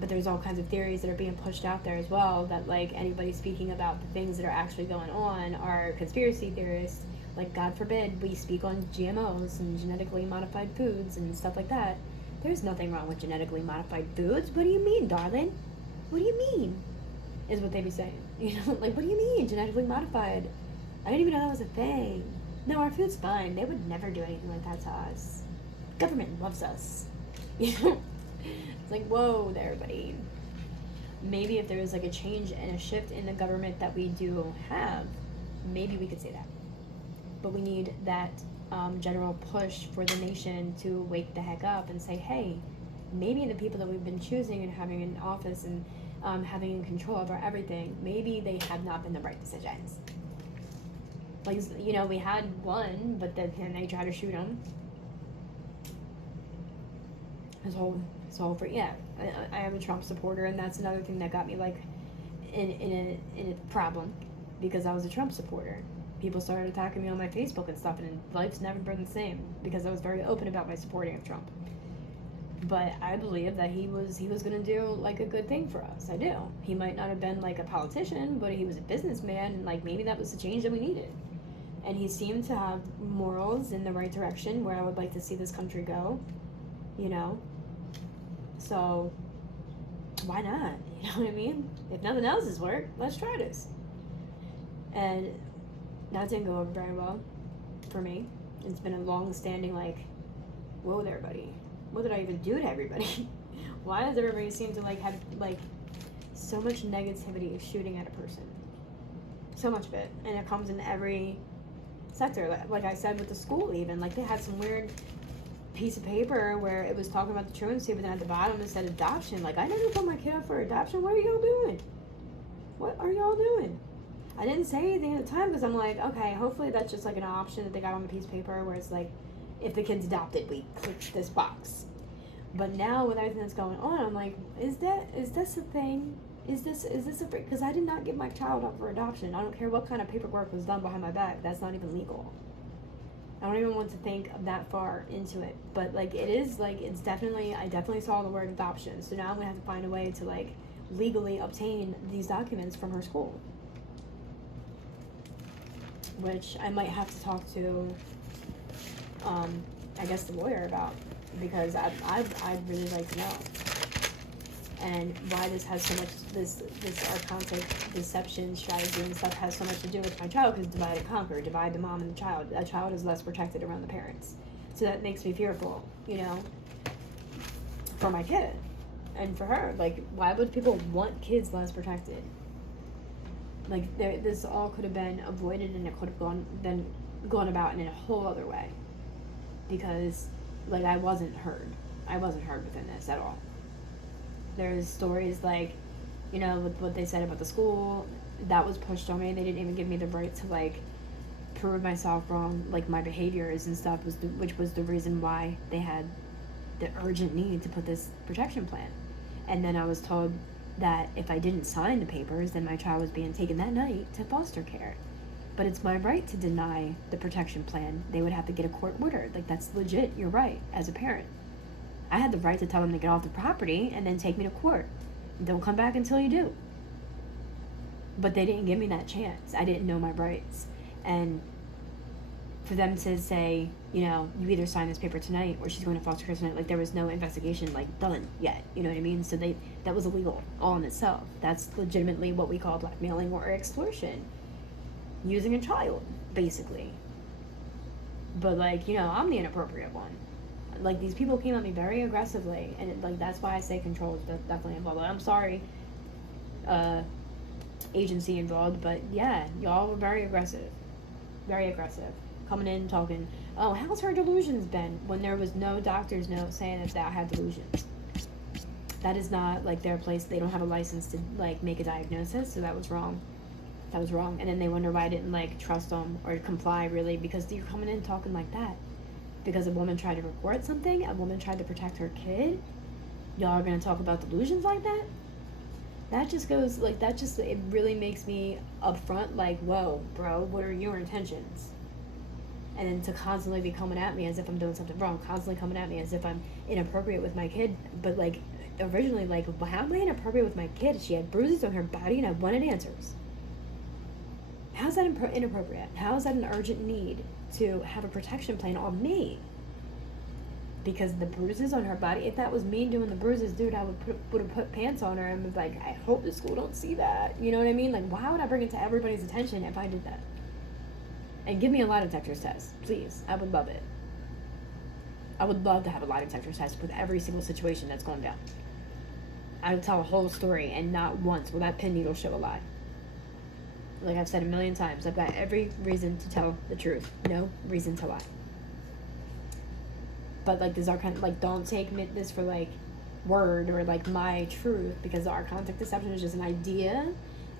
But there's all kinds of theories that are being pushed out there as well, that like anybody speaking about the things that are actually going on are conspiracy theorists. Like, God forbid we speak on GMOs and genetically modified foods and stuff like that. There's nothing wrong with genetically modified foods. What do you mean, darling? What do you mean? Is what they be saying. You know, like, what do you mean, genetically modified? I didn't even know that was a thing. No, our food's fine. They would never do anything like that to us. Government loves us. You know? It's like, whoa there, buddy. Maybe if there was like a change and a shift in the government that we do have, maybe we could say that. But we need that general push for the nation to wake the heck up and say, hey, maybe the people that we've been choosing and having in office and having in control over everything, maybe they have not been the right decisions. Like, you know, we had one, but then they tried to shoot him. His whole for, yeah, I am a Trump supporter, and that's another thing that got me like in a problem, because I was a Trump supporter. People started attacking me on my Facebook and stuff, and life's never been the same because I was very open about my supporting of Trump. But I believe that he was gonna do like a good thing for us. I do. He might not have been like a politician, but he was a businessman, and like maybe that was the change that we needed. And he seemed to have morals in the right direction where I would like to see this country go, you know. So why not? You know what I mean? If nothing else has worked, let's try this. And that didn't go over very well for me. It's been a long-standing like, whoa there, buddy. What did I even do to everybody? Why does everybody seem to like have like so much negativity shooting at a person? So much of it. And it comes in every sector. Like I said with the school, even like they had some weird piece of paper where it was talking about the truancy, but then at the bottom it said adoption. Like, I never put my kid up for adoption. What are y'all doing? What are y'all doing? I didn't say anything at the time because I'm like, okay, hopefully that's just like an option that they got on the piece of paper where it's like, if the kid's adopted, we click this box. But now with everything that's going on, I'm like, is this a thing? Is this a, because I did not give my child up for adoption. I don't care what kind of paperwork was done behind my back. That's not even legal. I don't even want to think that far into it. But like, it is like, it's definitely, I definitely saw the word adoption. So now I'm gonna have to find a way to like legally obtain these documents from her school, which I might have to talk to I guess the lawyer about, because I'd really like to know. And why this has so much, this our concept deception strategy and stuff has so much to do with my child, because divide and conquer, divide the mom and the child. A child is less protected around the parents. So that makes me fearful, you know, for my kid and for her. Like, why would people want kids less protected? Like, this all could have been avoided, and it could have gone about in a whole other way. Because, like, I wasn't heard within this at all. There's stories like, you know, with what they said about the school, that was pushed on me. They didn't even give me the right to, like, prove myself wrong, like, my behaviors and stuff, which was the reason why they had the urgent need to put this protection plan. And then I was told that if I didn't sign the papers, then my child was being taken that night to foster care. But it's my right to deny the protection plan. They would have to get a court order. Like, that's legit. You're right, as a parent. I had the right to tell them to get off the property and then take me to court. Don't come back until you do. But they didn't give me that chance. I didn't know my rights. And for them to say, you know, you either sign this paper tonight or she's going to foster care tonight, like, there was no investigation, like, done yet. You know what I mean? So that was illegal all in itself. That's legitimately what we call blackmailing or extortion. Using a child, basically. But, like, you know, I'm the inappropriate one. Like, these people came at me very aggressively, and like, that's why I say control is definitely involved. I'm sorry, agency involved, but yeah, y'all were very aggressive, coming in talking, oh, how's her delusions been, when there was no doctor's note saying that I had delusions. That is not like their place. They don't have a license to like make a diagnosis, so that was wrong. And then they wonder why I didn't like trust them or comply, really, because you're coming in talking like that. Because a woman tried to report something, a woman tried to protect her kid, y'all are going to talk about delusions like that? That just goes, like, it really makes me upfront, like, whoa, bro, what are your intentions? And then to constantly be coming at me as if I'm doing something wrong, constantly coming at me as if I'm inappropriate with my kid, but, like, originally like, well, how am I inappropriate with my kid? She had bruises on her body and I wanted answers. How's that inappropriate? How is that an urgent need to have a protection plan on me? Because the bruises on her body, if that was me doing the bruises, dude, I would have put pants on her and was like, I hope the school don't see that. You know what I mean? Like, why would I bring it to everybody's attention if I did that? And give me a lie detector test, please. I would love it. I would love to have a lie detector test with every single situation that's going down. I would tell a whole story and not once will that pin needle show a lie. Like I've said a million times, I've got every reason to tell the truth. No reason to lie. But like these are kind of like, don't take this for like word or like my truth, because our contact deception is just an idea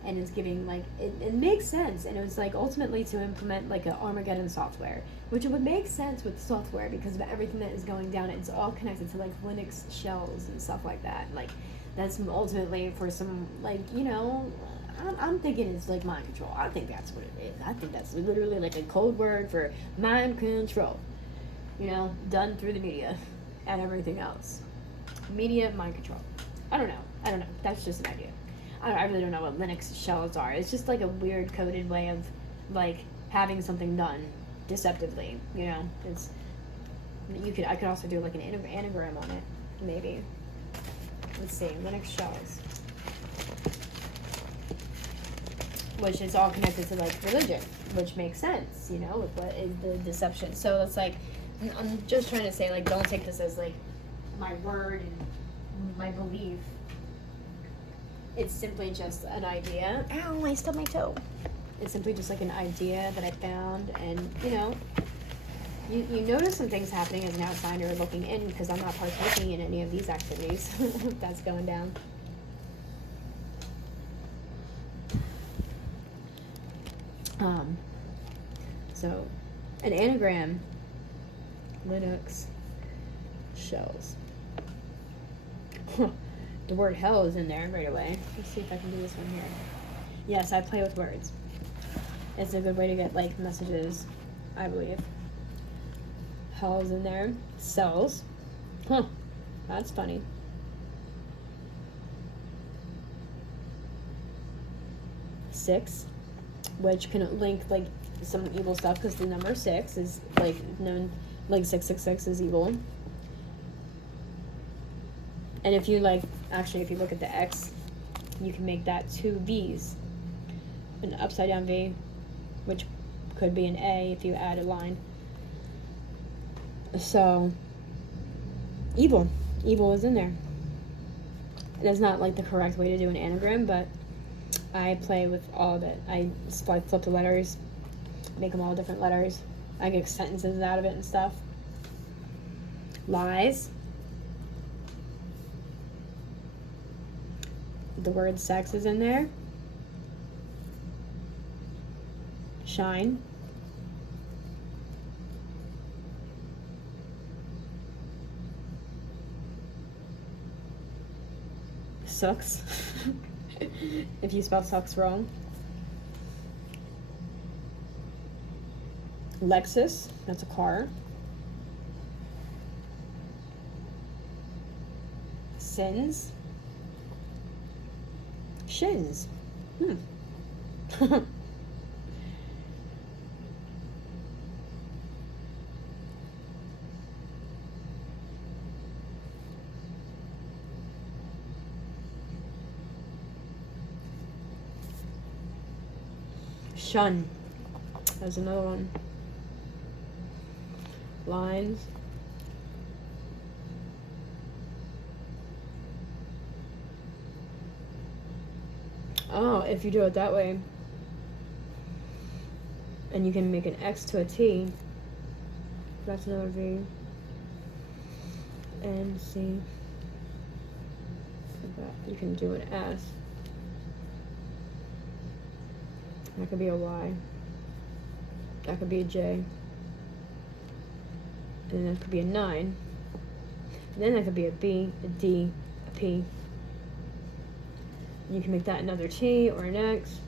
and it's giving like it makes sense, and it was like ultimately to implement like an Armageddon software, which it would make sense with software because of everything that is going down. It's all connected to like Linux shells and stuff like that. Like that's ultimately for some like, you know, I'm thinking it's like mind control. I think that's what it is. I think that's literally like a code word for mind control. You know, done through the media and everything else. Media, mind control. I don't know. That's just an idea. I really don't know what Linux shells are. It's just like a weird coded way of like having something done deceptively. You know, I could also do like an anagram on it, maybe. Let's see, Linux shells, which is all connected to like religion, which makes sense. You know, with what is the deception. So it's like, I'm just trying to say, like, don't take this as, like, my word and my belief. It's simply just an idea. Ow, I stubbed my toe. It's simply just, like, an idea that I found. And, you know, you notice some things happening as an outsider looking in, because I'm not partaking in any of these activities that's going down. So, an anagram... Linux shells. The word hell is in there right away. Let's see if I can do this one here. Yes, I play with words. It's a good way to get like messages, I believe. Hell's in there. Cells. Huh. That's funny. Six, which can link like some evil stuff, because the number 6 is like known. Like 666 is evil. And if you like, actually, if you look at the X, you can make that 2 V's. An upside down V, which could be an A if you add a line. So, evil. Evil is in there. That's not like the correct way to do an anagram, but I play with all of it. I flip the letters, make them all different letters. I get sentences out of it and stuff. Lies. The word sex is in there. Shine. Sucks. If you spell sucks wrong. Lexus, that's a car. Sins. Shins. Shun. There's another one. Lines. Oh, if you do it that way, and you can make an X to a T, that's another V, and C, like that. You can do an S. That could be a Y. That could be a J. And that could be a 9. And then that could be a B, a D, a P. You can make that another T or an X.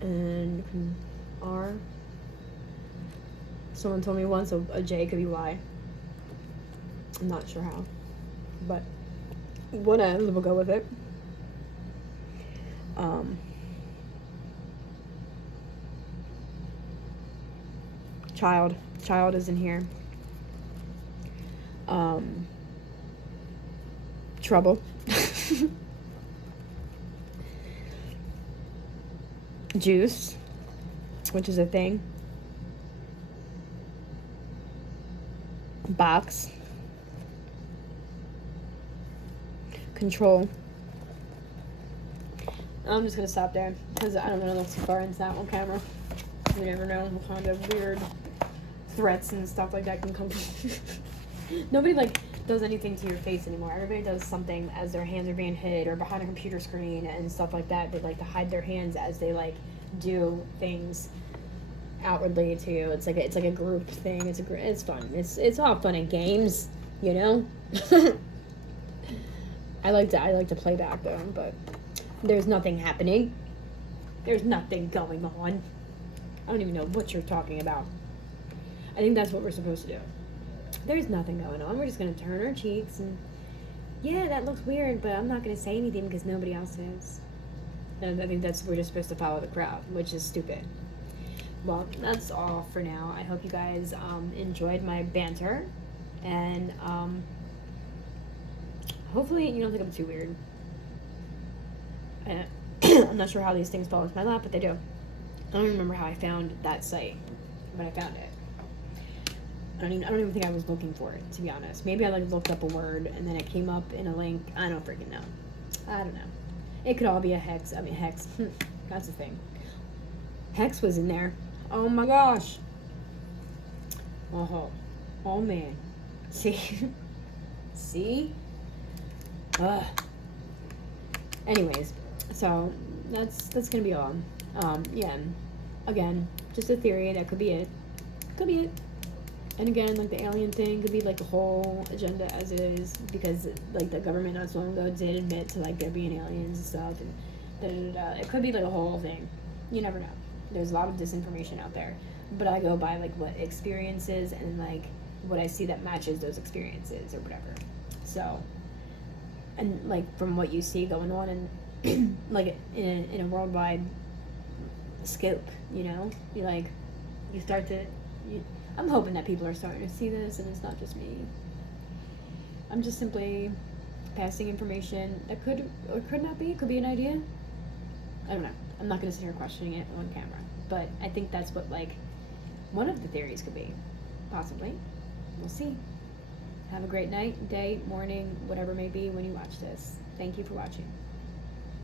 And you can R, Someone told me once a J could be Y. I'm not sure how, but whatever, we'll go with it. Child is in here. Trouble. Juice, which is a thing. Box. Control. I'm just gonna stop there because I don't want to look too far into that on camera. You never know what kind of weird threats and stuff like that can come from. Nobody like does anything to your face anymore. Everybody does something as their hands are being hid or behind a computer screen and stuff like that. They like to hide their hands as they like do things outwardly to you. It's like a group thing. It's fun. It's all fun and games, you know. I like to play back though, but there's nothing happening. There's nothing going on. I don't even know what you're talking about. I think that's what we're supposed to do. There's nothing going on. We're just going to turn our cheeks and, yeah, that looks weird, but I'm not going to say anything because nobody else is. And I think we're just supposed to follow the crowd, which is stupid. Well, that's all for now. I hope you guys enjoyed my banter. And hopefully you don't think I'm too weird. I'm not sure how these things fall into my lap, but they do. I don't remember how I found that site, but I found it. I don't even think I was looking for it, to be honest. Maybe I like looked up a word and then it came up in a link. I don't freaking know. I don't know. It could all be a hex. I mean, hex. That's the thing. Hex was in there. Oh my gosh. Oh man. See? See? Ugh. Anyways, so that's gonna be all. Yeah. Again, just a theory. That could be it. Could be it. And again, like the alien thing could be like the whole agenda as it is, because like the government not so long ago did admit to like there being aliens and stuff, and it could be like a whole thing. You never know. There's a lot of disinformation out there, but I go by like what experiences and like what I see that matches those experiences or whatever. So, and like from what you see going on in like in a worldwide scope, you know, you start to. I'm hoping that people are starting to see this and it's not just me. I'm just simply passing information that could or could not be. It could be an idea. I don't know. I'm not going to sit here questioning it on camera. But I think that's what, like, one of the theories could be. Possibly. We'll see. Have a great night, day, morning, whatever it may be when you watch this. Thank you for watching.